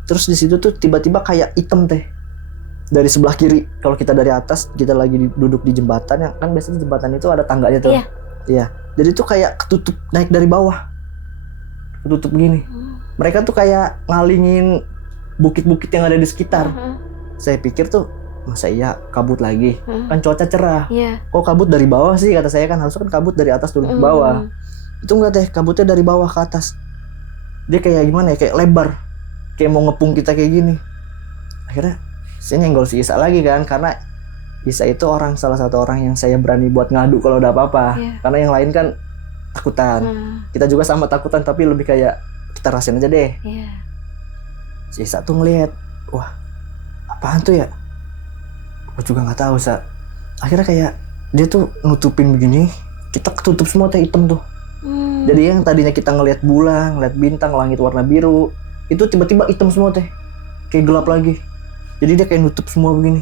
Terus di situ tuh tiba-tiba kayak hitam teh. Dari sebelah kiri, kalau kita dari atas, kita lagi duduk di jembatan, yang kan biasanya jembatan itu ada tangganya tuh. Iya. Iya. Jadi tuh kayak ketutup naik dari bawah. Ketutup gini. Mereka tuh kayak ngalingin bukit-bukit yang ada di sekitar. Saya pikir tuh, masa iya kabut lagi? Kan cuaca cerah. Iya. Kok kabut dari bawah sih? Kata saya kan harusnya kan kabut dari atas turun ke bawah. Itu enggak teh, kabutnya dari bawah ke atas. Dia kayak gimana ya? Kayak lebar. Kayak mau ngepung kita kayak gini. Akhirnya saya nyenggol si Isa lagi kan, karena Isa itu salah satu orang yang saya berani buat ngadu kalau udah apa-apa. Karena yang lain kan takutan. Kita juga sama takutan, tapi lebih kayak kita rasain aja deh. Si Isa tuh ngeliat, wah apaan tuh ya? Aku juga nggak tahu Sa. Akhirnya kayak dia tuh nutupin begini, kita ketutup semua teh hitam tuh. Jadi yang tadinya kita ngeliat bulan, ngeliat bintang, langit warna biru, itu tiba-tiba hitam semua teh, kayak gelap lagi. Jadi dia kayak nutup semua begini.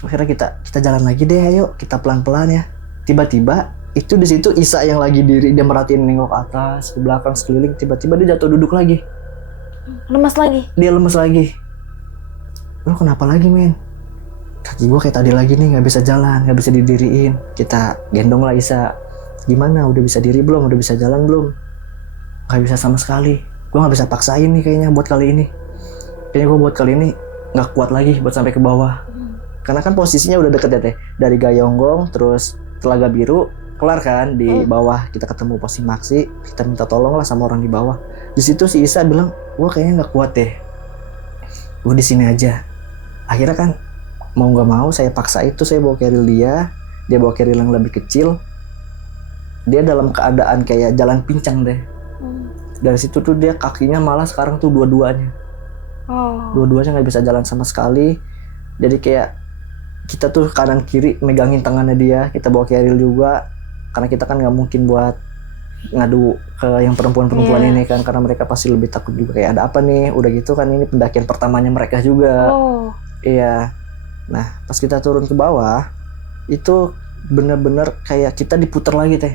Akhirnya kita jalan lagi deh, ayo kita pelan-pelan ya. Tiba-tiba itu di situ Isa yang lagi diri, dia merhatiin nengok ke atas, ke belakang, sekeliling. Tiba-tiba dia jatuh duduk lagi. Lemas lagi. Dia lemes lagi. Lu kenapa lagi men? Kaki gua kayak tadi lagi nih, nggak bisa jalan, nggak bisa didiriin. Kita gendong lah Isa. Gimana? Udah bisa diri belum? Udah bisa jalan belum? Nggak bisa sama sekali. Gua nggak bisa paksain nih kayaknya buat kali ini. Kayaknya gue buat kali ini nggak kuat lagi buat sampai ke bawah. Karena kan posisinya udah deket ya teh. Dari Gayonggong terus Telaga Biru kelar kan, di bawah kita ketemu pos Simaksi, kita minta tolong lah sama orang di bawah. Di situ si Isa bilang, gue kayaknya nggak kuat deh. Gue di sini aja. Akhirnya kan mau nggak mau saya paksa itu, saya bawa keril dia bawa keril yang lebih kecil. Dia dalam keadaan kayak jalan pincang deh. Dari situ tuh dia kakinya malah sekarang tuh dua-duanya. Dua-duanya nggak bisa jalan sama sekali. Jadi kayak kita tuh kanan kiri megangin tangannya dia, kita bawa keril juga. Karena kita kan nggak mungkin buat ngadu ke yang perempuan-perempuan ini kan, karena mereka pasti lebih takut juga, kayak ada apa nih, udah gitu kan ini pendakian pertamanya mereka juga. Iya. Nah pas kita turun ke bawah itu bener-bener kayak kita diputar lagi teh.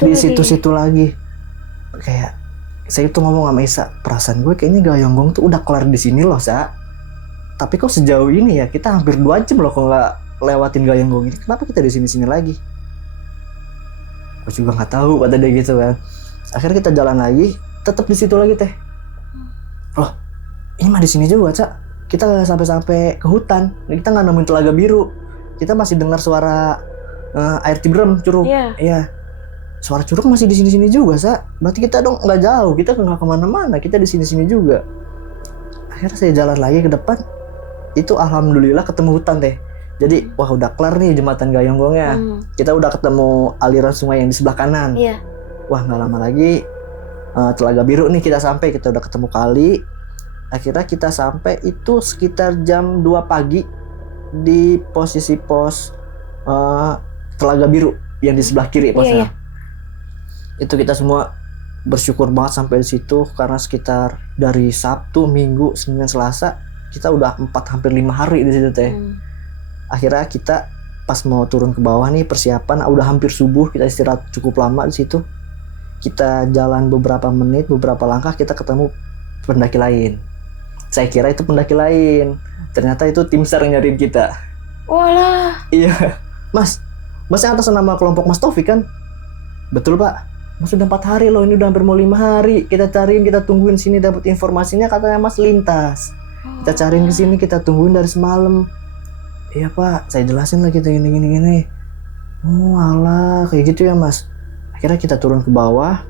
Di situ-situ lagi. Kayak saya tuh ngomong sama Isa, perasaan gue kayaknya Gayonggong tuh udah kelar di sini loh Sa. Tapi kok sejauh ini ya, kita hampir 2 jam loh kok nggak lewatin Gayonggong ini. Kenapa kita di sini-sini lagi? Gue juga nggak tahu, kata dia gitu kan. Akhirnya kita jalan lagi, tetap di situ lagi teh. Loh, ini mah di sini juga Sa. Kita nggak sampai ke hutan, kita nggak nemuin Telaga Biru. Kita masih dengar suara air Ciberem curug. Iya. Suara curug masih di sini-sini juga, Sa. Berarti kita dong nggak jauh, kita nggak kemana-mana, kita di sini-sini juga. Akhirnya saya jalan lagi ke depan, itu alhamdulillah ketemu hutan teh. Jadi wah udah kelar nih jembatan Gayonggongnya. Kita udah ketemu aliran sungai yang di sebelah kanan. Wah nggak lama lagi Telaga Biru nih kita sampai, kita udah ketemu kali. Akhirnya kita sampai itu sekitar jam 2 pagi di posisi pos Telaga Biru yang di sebelah kiri posnya. Itu kita semua bersyukur banget sampai di situ karena sekitar dari Sabtu, Minggu, Senin, Selasa kita udah 4 hampir 5 hari di situ teh. Akhirnya kita pas mau turun ke bawah nih persiapan udah hampir subuh, kita istirahat cukup lama di situ. Kita jalan beberapa menit, beberapa langkah kita ketemu pendaki lain. Saya kira itu pendaki lain, ternyata itu tim SAR yang nyariin kita. Walah. Iya, Mas yang atas nama kelompok Mas Taufik kan? Betul Pak. Mas udah 4 hari loh, ini udah hampir mau 5 hari. Kita cariin, kita tungguin sini dapat informasinya katanya Mas lintas. Kita cariin ke sini, kita tungguin dari semalam. Iya Pak, saya jelasin lah kita gini. Oh alah, kayak gitu ya Mas. Akhirnya kita turun ke bawah,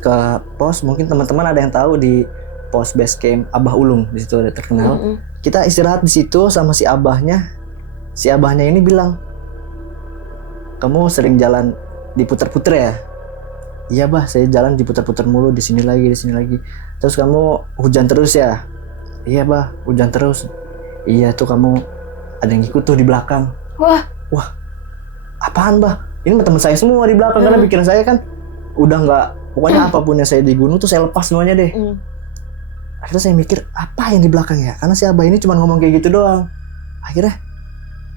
ke pos. Mungkin teman-teman ada yang tahu di pos base camp Abah Ulung, di situ ada terkenal. Kita istirahat di situ sama si Abahnya. Si Abahnya ini bilang, kamu sering jalan diputer-puter ya? Iya Bah, saya jalan diputer-puter mulu di sini lagi. Terus kamu hujan terus ya? Iya Bah, hujan terus. Iya tuh kamu ada yang ikut tuh di belakang. Wah, apaan Bah? Ini teman saya semua di belakang karena pikiran saya kan udah nggak, pokoknya apapun yang saya di gunung tuh saya lepas semuanya deh. Akhirnya saya mikir apa yang di belakang ya? Karena si Abah ini cuma ngomong kayak gitu doang. Akhirnya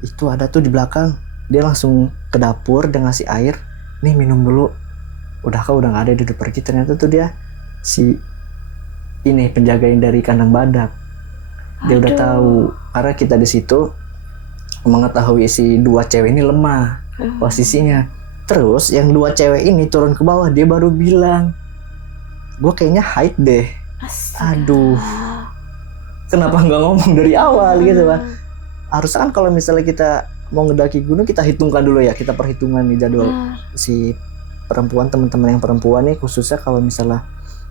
itu ada tuh di belakang. Dia langsung ke dapur, dia ngasih air, nih minum dulu. Udah nggak ada, dia pergi. Ternyata tuh dia si ini penjagain dari kandang badak. Dia udah tahu karena kita di situ mengetahui si 2 cewek ini lemah posisinya. Terus yang 2 cewek ini turun ke bawah, dia baru bilang, gue kayaknya hide deh. Aduh, kenapa nggak ngomong dari awal gitu kan? Harusnya kan kalau misalnya kita mau ngedaki gunung kita hitungkan dulu ya, kita perhitungan nih jadwal si perempuan, teman-teman yang perempuan nih khususnya kalau misalnya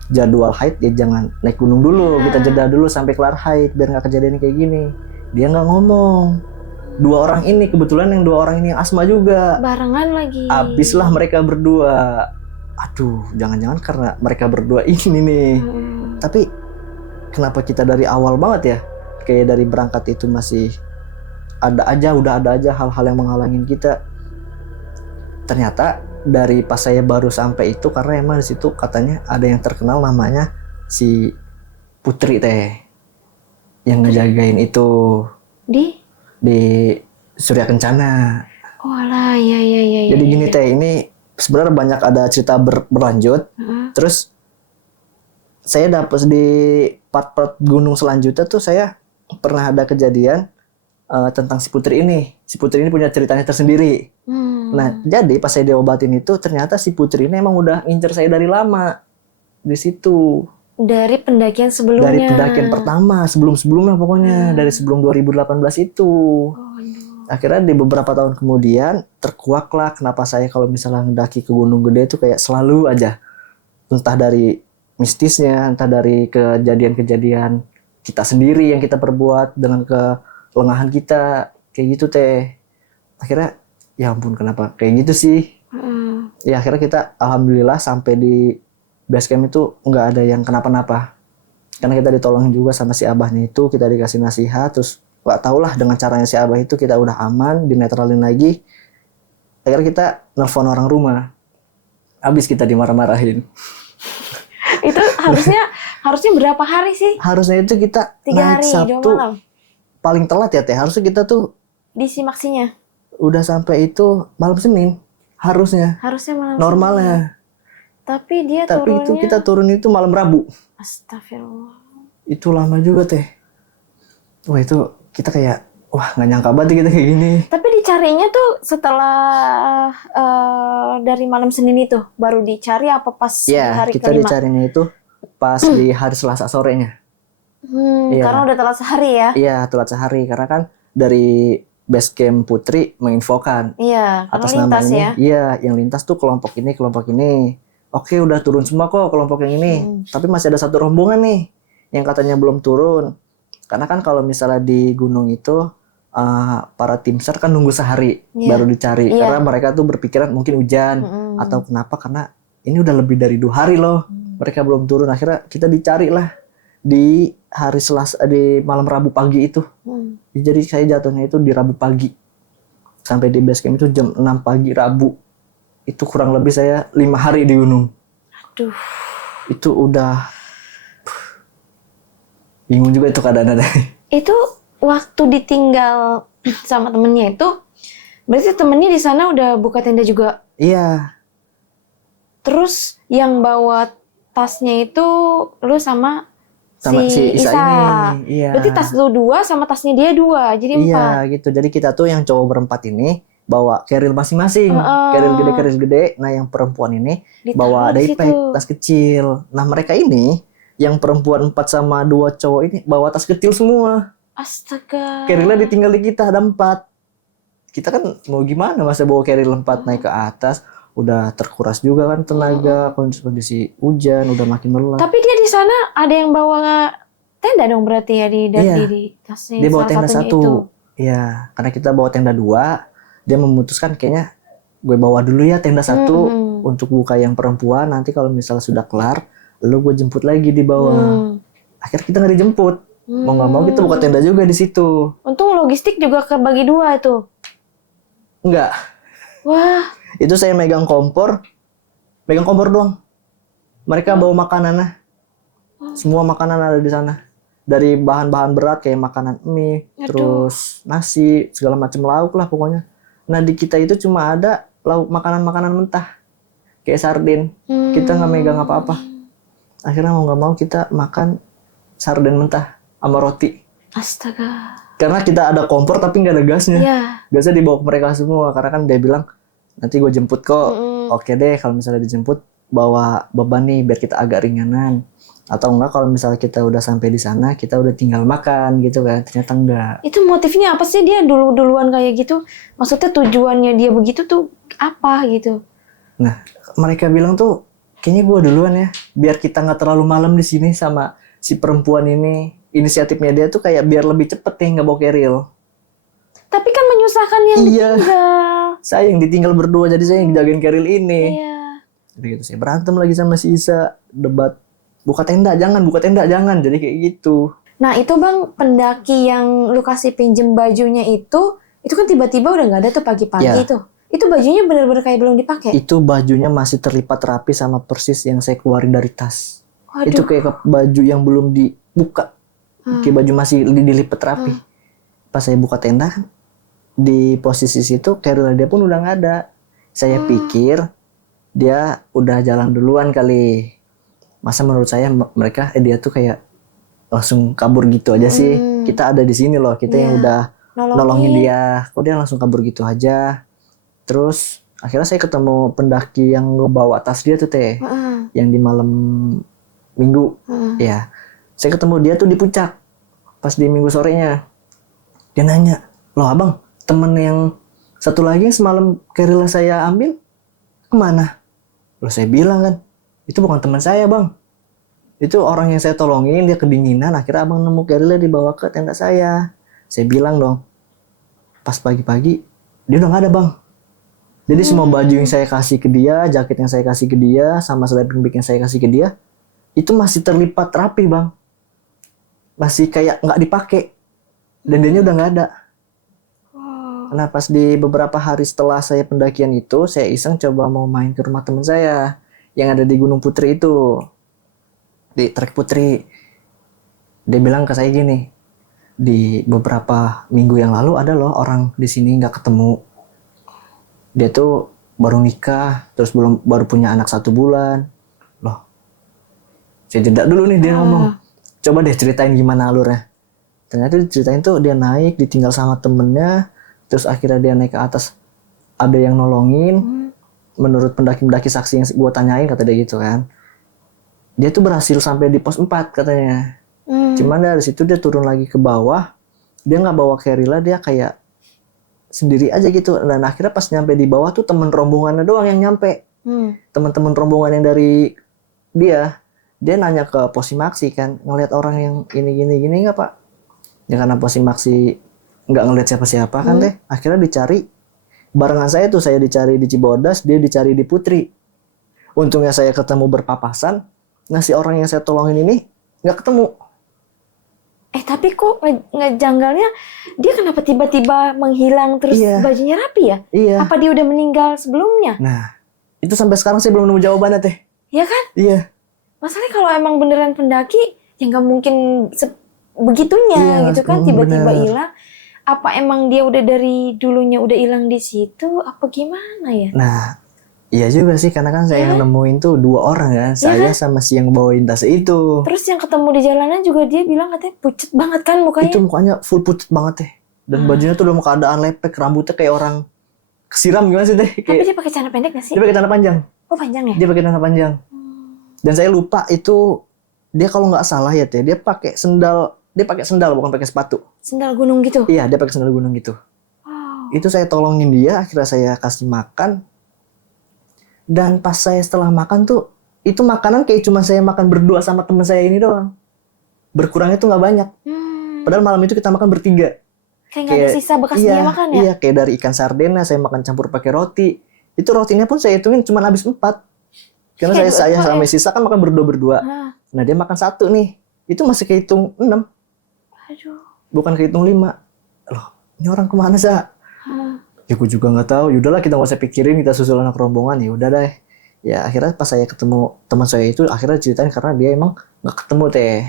jadwal haid ya jangan naik gunung dulu, kita jeda dulu sampai kelar haid biar nggak kejadian kayak gini. Dia nggak ngomong. 2 orang ini kebetulan yang 2 orang ini yang asma juga. Barengan lagi. Abislah mereka berdua. Aduh, jangan-jangan karena mereka berdua ini nih. Tapi kenapa kita dari awal banget ya? Kayak dari berangkat itu masih udah ada aja hal-hal yang menghalangin kita. Ternyata dari pas saya baru sampai itu karena emang di situ katanya ada yang terkenal namanya si Putri teh yang ngejagain itu di Surya Kencana. Oh alah, iya. Jadi gini teh, ini sebenarnya banyak ada cerita berlanjut. Terus saya dapat di part-part gunung selanjutnya tuh saya pernah ada kejadian tentang si Putri ini. Si Putri ini punya ceritanya tersendiri. Nah, jadi pas saya diobatin itu ternyata si Putri ini emang udah ngincer saya dari lama di situ. Dari pendakian sebelumnya. Dari pendakian pertama, sebelum-sebelumnya pokoknya, dari sebelum 2018 itu. Akhirnya di beberapa tahun kemudian terkuaklah kenapa saya kalau misalnya mendaki ke Gunung Gede itu kayak selalu aja, entah dari mistisnya, entah dari kejadian-kejadian kita sendiri yang kita perbuat dengan kelengahan kita, kayak gitu teh. Akhirnya ya ampun kenapa kayak gitu sih. Ya akhirnya kita alhamdulillah sampai di base camp itu nggak ada yang kenapa-napa. Karena kita ditolong juga sama si abahnya itu, kita dikasih nasihat, terus nggak tau lah dengan caranya si abah itu kita udah aman, dinetralin lagi. Akhirnya kita nelfon orang rumah. Habis kita dimarah-marahin. Itu harusnya berapa hari sih? Harusnya itu kita 3 naik hari, 2 Sabtu malam. paling telat ya teh. Harusnya kita tuh Disimaksinya. udah sampai itu malam Senin. Harusnya Malam normalnya. Tapi dia Tapi turunnya. itu kita turun itu malam Rabu. Astagfirullah. Itu lama juga teh. Wah itu kita kayak nggak nyangka banget kita kayak gini. Tapi dicarinya tuh setelah dari malam Senin itu baru dicari apa pas di hari kita kelima? dicarinya itu pas di hari Selasa sorenya. Iya. Karena udah telat sehari ya? Iya telat sehari karena kan dari base camp Putri menginfokan Iya, atas karena nama lintas ini. ya? Iya yang lintas tuh kelompok ini. Oke udah turun semua kok kelompok yang ini. Tapi masih ada satu rombongan nih yang katanya belum turun. Karena kan kalau misalnya di gunung itu para tim SAR kan nunggu sehari baru dicari. Karena mereka tuh berpikiran mungkin hujan atau kenapa, karena ini udah lebih dari 2 hari loh mereka belum turun. Akhirnya kita dicari lah di hari Selasa, di malam Rabu pagi itu. Jadi saya jatuhnya itu di Rabu pagi. Sampai di base camp itu jam 6 pagi Rabu. Itu kurang lebih saya 5 hari di gunung. Aduh. Itu udah bingung juga itu keadaannya. Itu waktu ditinggal sama temennya itu, berarti temennya di sana udah buka tenda juga. Iya, Terus yang bawa tasnya itu lu sama sama si Isa Isa. ini. Iya. Berarti tas lu 2 sama tasnya dia 2, jadi 4. Iya gitu. Jadi kita tuh yang cowok berempat ini bawa carrier masing-masing. Carrier gede. Nah yang perempuan ini bawa Ditaruh di daypack, situ. tas kecil. Nah mereka ini yang perempuan 4 sama 2 cowok ini bawa tas kecil semua. Astaga. Carriernya ditinggal di kita ada 4. Kita kan mau gimana masa bawa carrier 4 naik ke atas. Udah terkuras juga kan tenaga, kondisi hujan udah makin lelah. Tapi dia di sana ada yang bawa tenda dong berarti ya di Iya. di tasnya. Dia bawa salah tenda satunya 1. itu. Iya, karena kita bawa tenda 2, dia memutuskan kayaknya gue bawa dulu ya tenda 1 untuk buka yang perempuan. Nanti kalau misalnya sudah kelar, lu gue jemput lagi di bawah. Akhirnya kita nggak dijemput. Mau nggak mau kita buka tenda juga di situ. Untung logistik juga kebagi 2 itu. Enggak, Wah, itu saya megang kompor doang. Mereka bawa makanannya. Semua makanan ada di sana. Dari bahan-bahan berat kayak makanan mie, terus nasi, segala macam lauk lah pokoknya. Nah di kita itu cuma ada lauk makanan-makanan mentah, kayak sardin. Kita nggak megang apa-apa. Akhirnya mau nggak mau kita makan sarden mentah sama roti. astaga. Karena kita ada kompor tapi nggak ada gasnya. Iya. Gasnya dibawa ke mereka semua. Karena kan dia bilang nanti gue jemput kok. Oke deh kalau misalnya dijemput bawa beban nih biar kita agak ringanan. Atau enggak kalau misalnya kita udah sampai di sana kita udah tinggal makan gitu kan. Ternyata enggak. Itu motifnya apa sih dia duluan kayak gitu? Maksudnya tujuannya dia begitu tuh apa gitu? Nah mereka bilang tuh kayaknya gue duluan ya. Biar kita nggak terlalu malam di sini sama si perempuan ini. Inisiatifnya dia tuh kayak biar lebih cepet nih nggak bawa keril. Tapi kan menyusahkan yang ditinggal. Saya yang ditinggal berdua jadi saya yang jagain keril ini. Iya. Jadi gitu saya berantem lagi sama si Isa, debat buka tenda jangan, jadi kayak gitu. Nah itu bang, pendaki yang lu kasih pinjem bajunya itu kan tiba-tiba udah nggak ada tuh pagi-pagi tuh. Itu bajunya benar-benar kayak belum dipakai. Itu bajunya masih terlipat rapi sama persis yang saya keluarin dari tas. Waduh. Itu kayak baju yang belum dibuka, kayak baju masih dilipat rapi. Pas saya buka tenda kan, di posisi situ carrier dia pun udah nggak ada. Saya pikir dia udah jalan duluan kali. Masa menurut saya dia tuh kayak langsung kabur gitu aja sih. Kita ada di sini loh, kita yang udah nolongin dia. Kok dia langsung kabur gitu aja. Terus akhirnya saya ketemu pendaki yang bawa tas dia tuh teh, yang di malam minggu. Ya, saya ketemu dia tuh di puncak pas di minggu sorenya. Dia nanya, loh abang, temen yang satu lagi yang semalam kerila saya ambil kemana? Loh saya bilang kan, itu bukan teman saya bang. Itu orang yang saya tolongin, dia kedinginan, akhirnya abang nemu kerila dibawa ke tenda saya. Saya bilang dong, pas pagi-pagi, dia udah gak ada bang. Jadi semua baju yang saya kasih ke dia, jaket yang saya kasih ke dia, sama sleeping bag yang saya kasih ke dia, itu masih terlipat rapi bang. Masih kayak gak dipakai. Dan dia udah gak ada. Nah pas di beberapa hari setelah saya pendakian itu, saya iseng coba mau main ke rumah teman saya yang ada di Gunung Putri itu, di Trek Putri. Dia bilang ke saya gini, di beberapa minggu yang lalu ada loh orang di sini nggak ketemu. Dia tuh baru nikah, terus baru punya anak 1 bulan. Loh, saya jeda dulu nih dia ngomong. Coba deh ceritain gimana alurnya. Ternyata diceritain tuh dia naik, ditinggal sama temennya, terus akhirnya dia naik ke atas, ada yang nolongin. Menurut pendaki-pendaki saksi yang gue tanyain, kata dia gitu kan. Dia tuh berhasil sampai di pos 4 katanya. Cuman dari situ dia turun lagi ke bawah, dia nggak bawa kerila, dia kayak sendiri aja gitu. Dan akhirnya pas nyampe di bawah tuh temen rombongannya doang yang nyampe. Teman-teman rombongan yang dari dia nanya ke Posimaksi kan, ngelihat orang yang gini nggak pak? Ya karena Posimaksi nggak ngelihat siapa-siapa kan teh. Akhirnya dicari, barengan saya tuh, saya dicari di Cibodas, dia dicari di Putri. Untungnya saya ketemu berpapasan. Nah si orang yang saya tolongin ini nggak ketemu. Tapi kok ngejanggalnya dia kenapa tiba-tiba menghilang terus bajunya rapi ya? Iya. Apa dia udah meninggal sebelumnya? Nah itu sampai sekarang saya belum nemu jawabannya teh. Ya kan? Iya. Masalahnya kalau emang beneran pendaki, ya nggak mungkin begitunya Iya, gitu kan, tiba-tiba bener. hilang. Apa emang dia udah dari dulunya udah hilang di situ? Apa gimana ya? Nah, iya juga sih karena kan saya Iya yang kan? nemuin tuh 2 orang kan, Iya saya kan? sama si yang bawain tas itu. Terus yang ketemu di jalanan juga dia bilang katanya pucet banget kan mukanya. Itu mukanya full pucet banget teh. Dan bajunya tuh udah mau keadaan lepek, rambutnya kayak orang kesiram gimana sih teh? Tapi Kayak dia pakai celana pendek gak sih? dia pakai celana panjang. Oh panjang ya? Dia pakai celana panjang. Dan saya lupa itu dia kalau nggak salah ya teh, dia pakai sendal bukan pakai sepatu. Sendal gunung gitu? Iya, dia pakai sendal gunung gitu. Wow. Itu saya tolongin dia, akhirnya saya kasih makan. Dan pas saya setelah makan tuh, itu makanan kayak cuma saya makan berdua sama teman saya ini doang. Berkurangnya tuh nggak banyak. Padahal malam itu kita makan bertiga. Kayak nggak ada sisa bekas dia makan ya? Iya, kayak dari ikan sardena saya makan campur pakai roti. Itu rotinya pun saya hitungin cuma habis 4. Karena Kayak saya dua-dua sama ya? sisa kan makan berdua-berdua. Nah dia makan 1 nih. Itu masih kehitung 6. Aduh. Bukan kehitung 5. Loh, ini orang kemana sih? Ya gue juga nggak tahu. Yaudahlah kita nggak usah pikirin, kita susul anak rombongan. Ya udah deh. Ya akhirnya pas saya ketemu teman saya itu akhirnya ceritain karena dia emang nggak ketemu teh.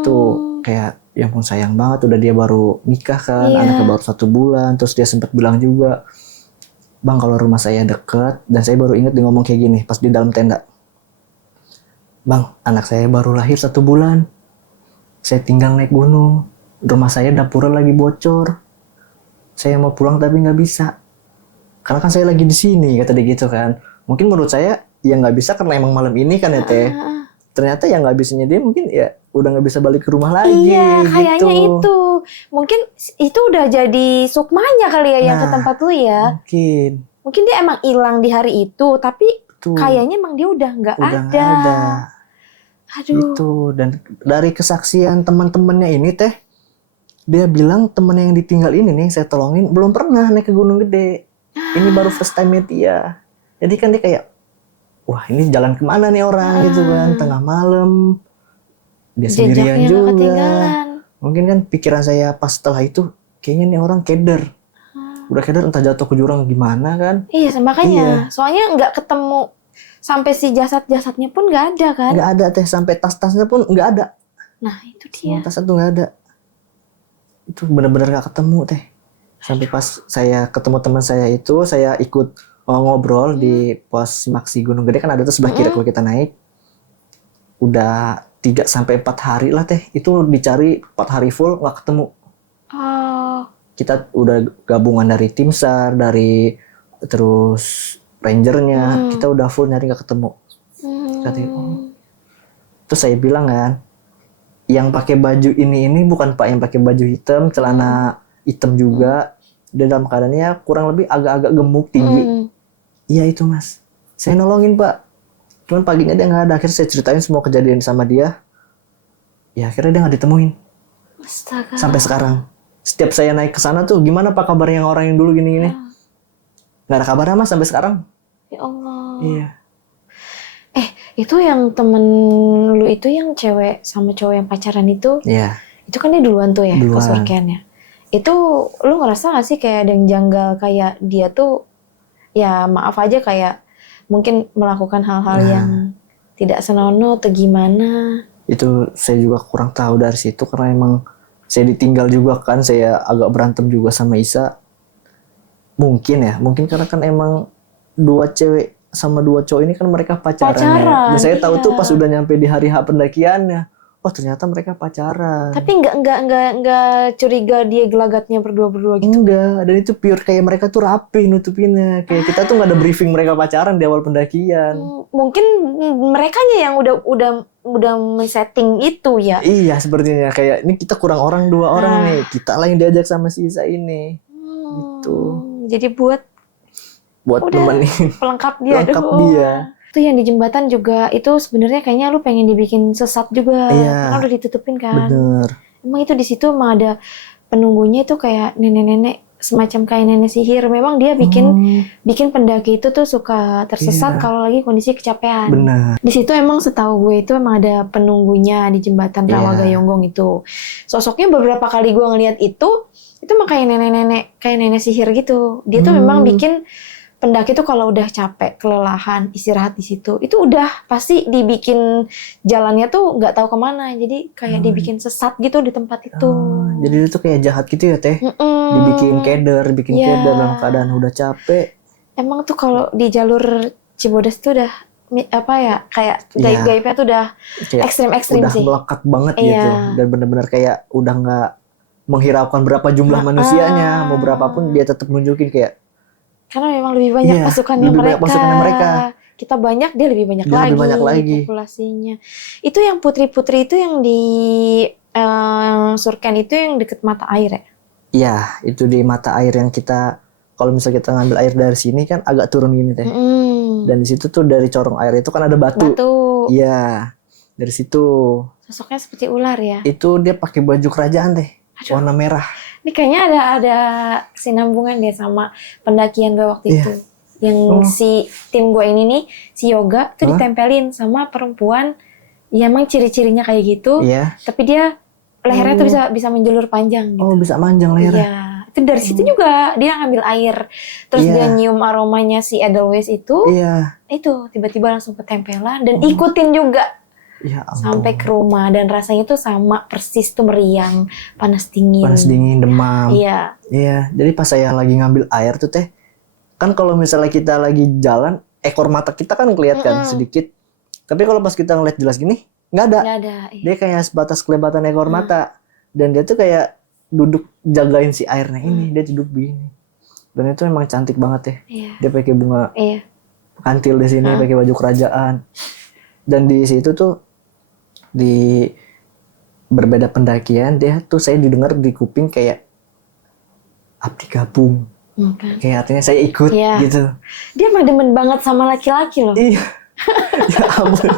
Itu kayak ya ampun sayang banget udah dia baru nikah kan, Iya. anaknya baru 1 bulan. Terus dia sempat bilang juga, Bang kalau rumah saya deket, dan saya baru inget dia ngomong kayak gini pas di dalam tenda. Bang, anak saya baru lahir 1 bulan. Saya tinggal naik gunung. Rumah saya dapurnya lagi bocor. Saya mau pulang tapi nggak bisa. Karena kan saya lagi di sini, kata dia gitu kan. Mungkin menurut saya ya nggak bisa karena emang malam ini kan ya teh. Ternyata yang nggak bisanya dia mungkin ya udah nggak bisa balik ke rumah lagi. Iya, kayaknya gitu. itu. Mungkin itu udah jadi sukmanya kali ya yang ke Nah, tempat lu ya. Mungkin. Mungkin dia emang hilang di hari itu, tapi Tuh, kayaknya emang dia udah nggak udah ada. nggak ada. Aduh. Itu dan dari kesaksian teman-temannya ini teh, dia bilang temen yang ditinggal ini nih saya tolongin belum pernah naik ke Gunung Gede. Ini baru first time dia. Jadi kan dia kayak, wah ini jalan kemana nih orang gitu kan, tengah malam. Dia sendirian Jejaknya nggak juga. ketinggalan. Mungkin kan pikiran saya pas setelah itu, kayaknya nih orang keder. Udah keder entah jatuh ke jurang gimana kan. Iya, makanya. Iya. Soalnya nggak ketemu sampai si jasad-jasadnya pun nggak ada kan? Nggak ada teh, sampai tas-tasnya pun nggak ada. Nah itu dia. Semua tasnya tuh nggak ada. Itu benar-benar nggak ketemu teh. Sampai pas saya ketemu teman saya itu, saya ikut ngobrol di pos Maksi Gunung Gede kan ada tuh sebelah kiri kalau kita naik. Udah 3-4 hari lah teh. Itu dicari 4 hari full nggak ketemu. Oh, Kita udah gabungan dari tim SAR, dari terus rangernya, kita udah full nyari nggak ketemu. Katanya, oh. Terus saya bilang kan, yang pakai baju ini bukan Pak yang pakai baju hitam, celana hitam juga, dia dalam keadaannya kurang lebih agak-agak gemuk tinggi. Iya itu Mas, saya nolongin Pak. Cuman paginya dia nggak ada. Akhirnya saya ceritain semua kejadian sama dia. Ya akhirnya dia nggak ditemuin. Astaga. Sampai sekarang. Setiap saya naik ke sana tuh, gimana Pak kabar yang orang yang dulu gini-gini? Nggak ada kabarnya Mas sampai sekarang. Ya Allah. Iya. Itu yang temen lu itu yang cewek sama cowok yang pacaran itu, Iya. itu kan dia duluan tuh ya ke Duluan. surkennya. Itu lu ngerasa gak sih kayak ada yang janggal kayak dia tuh ya maaf aja kayak mungkin melakukan hal-hal yang tidak senonoh atau gimana? Itu saya juga kurang tahu dari situ karena emang saya ditinggal juga kan, saya agak berantem juga sama Isa. Mungkin karena kan emang 2 cewek sama 2 cowok ini kan mereka pacaran. Dan saya tahu iya. tuh pas udah nyampe di hari H pendakiannya, oh ternyata mereka pacaran. Tapi nggak curiga dia gelagatnya berdua gitu. Enggak, dan itu pure kayak mereka tuh rapi nutupinnya. Kayak kita tuh nggak ada briefing mereka pacaran di awal pendakian. Mungkin merekanya yang udah men-setting itu ya. Iya sepertinya kayak ini kita kurang orang 2 orang nih, kita lah yang diajak sama si Isa ini. Gitu. Jadi buat Nemenin. pelengkap dia. Pelengkap Aduh. dia. Itu yang di jembatan juga itu sebenarnya kayaknya lu pengen dibikin sesat juga. Iya. Karena udah ditutupin kan. Bener. Emang itu di situ emang ada penunggunya itu kayak nenek-nenek semacam kayak nenek sihir. Memang dia bikin pendaki itu tuh suka tersesat Iya. kalau lagi kondisi kecapean. Bener. Di situ emang setahu gue itu emang ada penunggunya di jembatan Rawa Gayonggong itu. Sosoknya beberapa kali gue ngeliat itu mah kayak nenek-nenek, kayak nenek sihir gitu. Dia tuh memang bikin pendaki tuh kalau udah capek, kelelahan, istirahat di situ, itu udah pasti dibikin jalannya tuh nggak tahu kemana. Jadi kayak dibikin sesat gitu di tempat itu. Jadi itu kayak jahat gitu ya teh. Dibikin Iya. keder dalam keadaan udah capek. Emang tuh kalau di jalur Cibodas tuh udah apa ya, kayak Iya. gaib-gaibnya tuh udah Kayak ekstrim-ekstrim udah sih. melekat banget Iya. gitu. Dan benar-benar kayak udah nggak menghiraukan berapa jumlah manusianya, mau berapapun dia tetap nunjukin kayak Karena memang lebih banyak Iya, pasukannya lebih mereka. banyak pasukannya mereka. Kita banyak, dia lebih banyak Dia lagi. lebih banyak lagi. Populasinya. Itu yang putri-putri itu yang di Surken itu yang deket mata air ya? Iya, itu di mata air yang kita kalau misalnya kita ngambil air dari sini kan agak turun gini teh. Dan di situ tuh dari corong air itu kan ada batu. Batu. Iya, dari situ. Sosoknya seperti ular ya. Itu dia pakai baju kerajaan teh, warna merah. Ini kayaknya ada kesinambungan deh sama pendakian gue waktu Iya. itu. Yang si tim gue ini nih, si Yoga tuh ditempelin sama perempuan. Ya emang ciri-cirinya kayak gitu. Iya. Tapi dia lehernya tuh bisa menjulur panjang gitu. Oh, bisa manjang lehernya. Iya. Itu dari situ juga dia ngambil air. Terus Iya. dia nyium aromanya si Edelweiss itu. Iya. Itu tiba-tiba langsung ketempelan dan ikutin juga. Ya ampun. Sampai ke rumah dan rasanya tuh sama persis tuh meriang, panas dingin. Panas dingin, demam. Iya. Iya, jadi pas saya lagi ngambil air tuh teh, kan kalau misalnya kita lagi jalan, ekor mata kita kan kelihatan sedikit. Tapi kalau pas kita ngeliat jelas gini, nggak ada. Nggak ada. Iya. Dia kayak sebatas kelebatan ekor mata. Dan dia tuh kayak duduk jagain si airnya ini, dia duduk begini. Dan itu emang cantik banget ya. Iya. Dia pakai bunga Iya. kantil di sini, pakai baju kerajaan. Dan di situ tuh di berbeda pendakian dia tuh saya didengar di kuping kayak abdi gabung. Kan. Kayak artinya saya ikut Iya. gitu. Dia mah demen banget sama laki-laki loh. Iya. Ya ampun.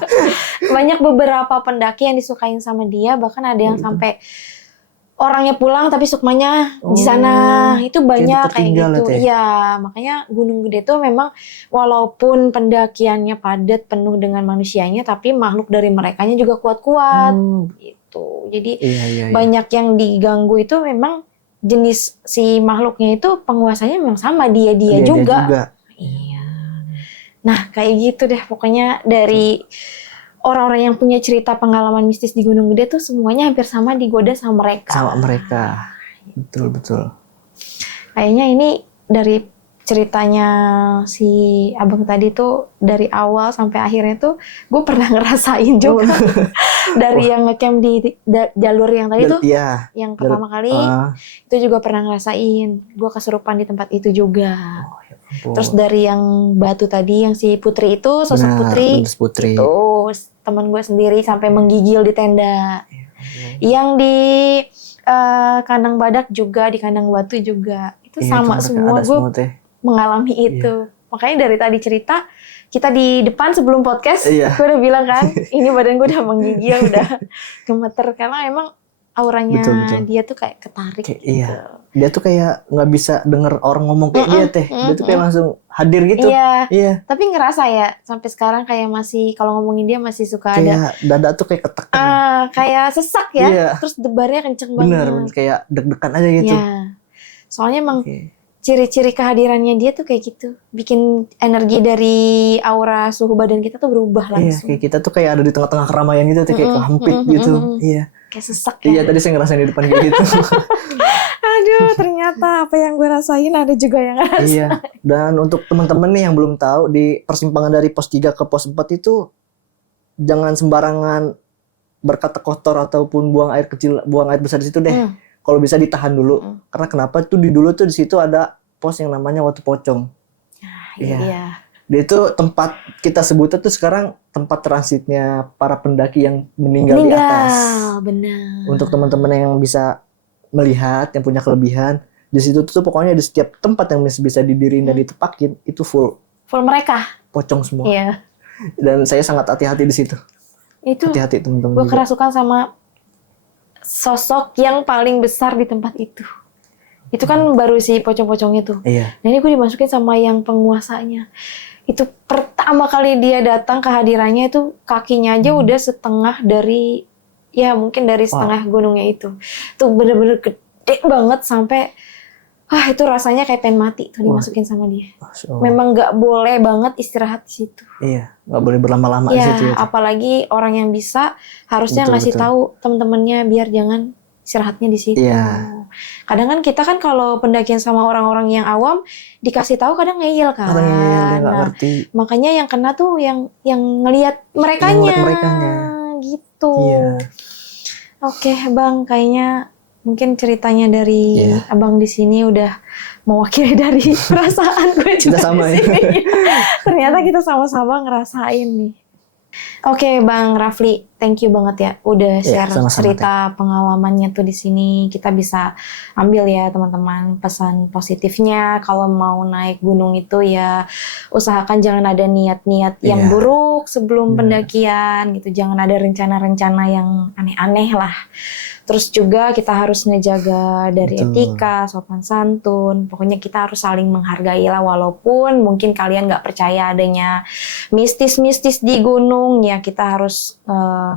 Banyak beberapa pendaki yang disukain sama dia, bahkan ada yang sampai orangnya pulang tapi sukmanya di sana. Itu banyak kayak tertinggal gitu. ya, Teh? Iya, makanya Gunung Gede tuh memang walaupun pendakiannya padat penuh dengan manusianya, tapi makhluk dari merekanya juga kuat-kuat gitu. Jadi Iya. banyak yang diganggu itu memang jenis si makhluknya itu penguasanya memang sama dia juga. Iya. Nah, kayak gitu deh pokoknya dari orang-orang yang punya cerita pengalaman mistis di Gunung Gede tuh semuanya hampir sama digoda sama mereka. Sama mereka. Betul. Kayaknya ini dari ceritanya si abang tadi tuh dari awal sampai akhirnya tuh gue pernah ngerasain juga. Dari yang ngecamp di jalur yang tadi tuh, Iya. yang pertama kali itu juga pernah ngerasain. Gue kesurupan di tempat itu juga. Terus dari yang batu tadi, yang si Putri itu, sosok Putri, itu teman gue sendiri sampai menggigil di tenda. Yang di kandang badak juga, di kandang batu juga. Itu sama semua, gue mengalami itu. Makanya dari tadi cerita, kita di depan sebelum podcast, gue udah bilang kan, ini badan gue udah menggigil, udah gemeter. Karena emang auranya dia tuh kayak ketarik gitu. Iya. Dia tuh kayak nggak bisa denger orang ngomong kayak dia teh. Dia tuh kayak langsung hadir gitu. Iya. Tapi ngerasa ya sampai sekarang kayak masih kalau ngomongin dia masih suka kayak ada. Dada tuh kayak ketekan. Kayak sesak ya. Iya. Terus debarnya kenceng banget. Bener, kayak deg-degan aja gitu. Iya. Soalnya emang ciri-ciri kehadirannya dia tuh kayak gitu. Bikin energi dari aura suhu badan kita tuh berubah langsung. Iya, kayak kita tuh kayak ada di tengah-tengah keramaian gitu, kayak kehampit gitu. Iya. Kayak sesak ya. Iya, tadi saya ngerasain di depan kayak gitu. Aduh, ternyata apa yang gue rasain ada juga yang ngerasain. Iya. Dan untuk teman-teman nih yang belum tahu, di persimpangan dari pos 3 ke pos 4 itu jangan sembarangan berkata kotor ataupun buang air kecil, buang air besar di situ deh. Kalau bisa ditahan dulu. Karena kenapa tuh dulu tuh di situ ada pos yang namanya Watu Pocong. Iya. Dia itu tempat kita sebutnya tuh sekarang tempat transitnya para pendaki yang meninggal di atas. Benar. Untuk teman-teman yang bisa melihat, yang punya kelebihan, di situ tuh pokoknya di setiap tempat yang bisa didiriin dan ditepakin itu full mereka. pocong semua. Iya. Dan saya sangat hati-hati di situ. Itu hati-hati teman-teman. Gue kerasukan sama sosok yang paling besar di tempat itu. Itu kan baru si pocong-pocong itu. Iya. Nah ini gue dimasukin sama yang penguasanya. Itu pertama kali dia datang kehadirannya itu kakinya aja udah setengah dari, ya mungkin dari setengah gunungnya itu. Tuh bener-bener gede banget sampai Wah, itu rasanya kayak pengen mati tuh dimasukin sama dia. Memang nggak boleh banget istirahat di situ. Iya, nggak boleh berlama-lama di Ya, situ. Ya. apalagi orang yang bisa harusnya Betul, ngasih betul. tahu teman-temannya biar jangan istirahatnya di situ. Iya. Kadang kan kita kan kalau pendakian sama orang-orang yang awam dikasih tahu kadang ngeyel kan. Orang yang dia nggak Nah, ngerti. makanya yang kena tuh yang ngelihat merekanya. Merekanya. Gitu. Iya. Oke, Bang, kayaknya mungkin ceritanya dari Iya. Abang di sini udah mewakili dari perasaan gue juga Kita sama di ya. sini. Ternyata kita sama-sama ngerasain nih. Oke, Bang Rafli, thank you banget ya udah share sama-sama, cerita pengalamannya tuh di sini. Kita bisa ambil ya teman-teman pesan positifnya kalau mau naik gunung itu ya usahakan jangan ada niat-niat yang Iya. buruk sebelum pendakian gitu. Jangan ada rencana-rencana yang aneh-aneh lah. Terus juga kita harus ngejaga dari Betul. etika, sopan santun. Pokoknya kita harus saling menghargai lah walaupun mungkin kalian nggak percaya adanya mistis-mistis di gunung ya kita harus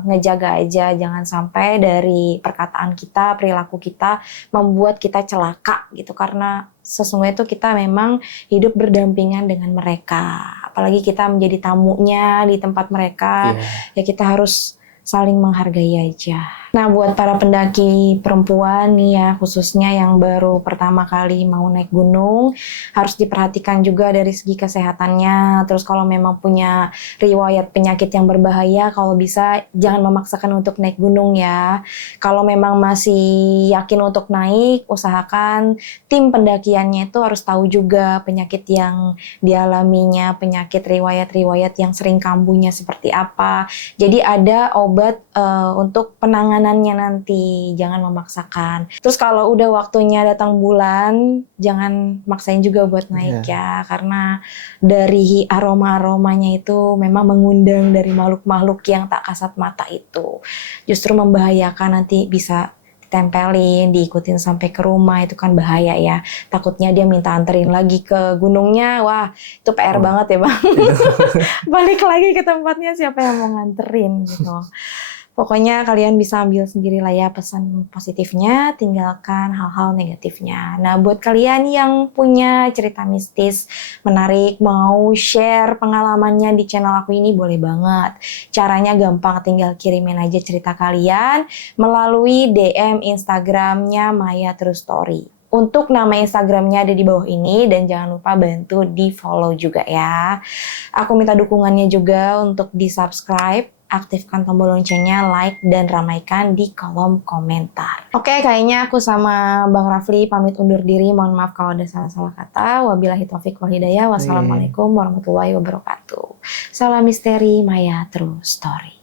ngejaga aja jangan sampai dari perkataan kita, perilaku kita membuat kita celaka gitu karena sesungguhnya itu kita memang hidup berdampingan dengan mereka. Apalagi kita menjadi tamunya di tempat mereka, ya kita harus saling menghargai aja. Nah, buat para pendaki perempuan nih ya, khususnya yang baru pertama kali mau naik gunung, harus diperhatikan juga dari segi kesehatannya. Terus kalau memang punya riwayat penyakit yang berbahaya, kalau bisa jangan memaksakan untuk naik gunung ya. Kalau memang masih yakin untuk naik, usahakan tim pendakiannya itu harus tahu juga penyakit yang dialaminya, penyakit riwayat-riwayat yang sering kambuhnya seperti apa. Jadi ada obat untuk penanganannya nanti, jangan memaksakan. Terus kalau udah waktunya datang bulan, jangan maksain juga buat naik ya, karena dari aroma-aromanya itu memang mengundang dari makhluk-makhluk yang tak kasat mata itu. Justru membahayakan, nanti bisa ditempelin, diikutin sampai ke rumah, itu kan bahaya ya. Takutnya dia minta anterin lagi ke gunungnya, wah itu PR banget ya Bang. Balik lagi ke tempatnya, siapa yang mau nganterin gitu. Pokoknya kalian bisa ambil sendiri lah ya pesan positifnya, tinggalkan hal-hal negatifnya. Nah, buat kalian yang punya cerita mistis menarik, mau share pengalamannya di channel aku ini, boleh banget. Caranya gampang, tinggal kirimin aja cerita kalian melalui DM Instagramnya Maya True Story. Untuk nama Instagramnya ada di bawah ini dan jangan lupa bantu di follow juga ya. Aku minta dukungannya juga untuk di subscribe, aktifkan tombol loncengnya, like, dan ramaikan di kolom komentar. Oke, kayaknya aku sama Bang Rafli pamit undur diri. Mohon maaf kalau ada salah-salah kata. Wabillahi taufiq wal hidayah. Wassalamualaikum warahmatullahi wabarakatuh. Salam misteri Maya True Story.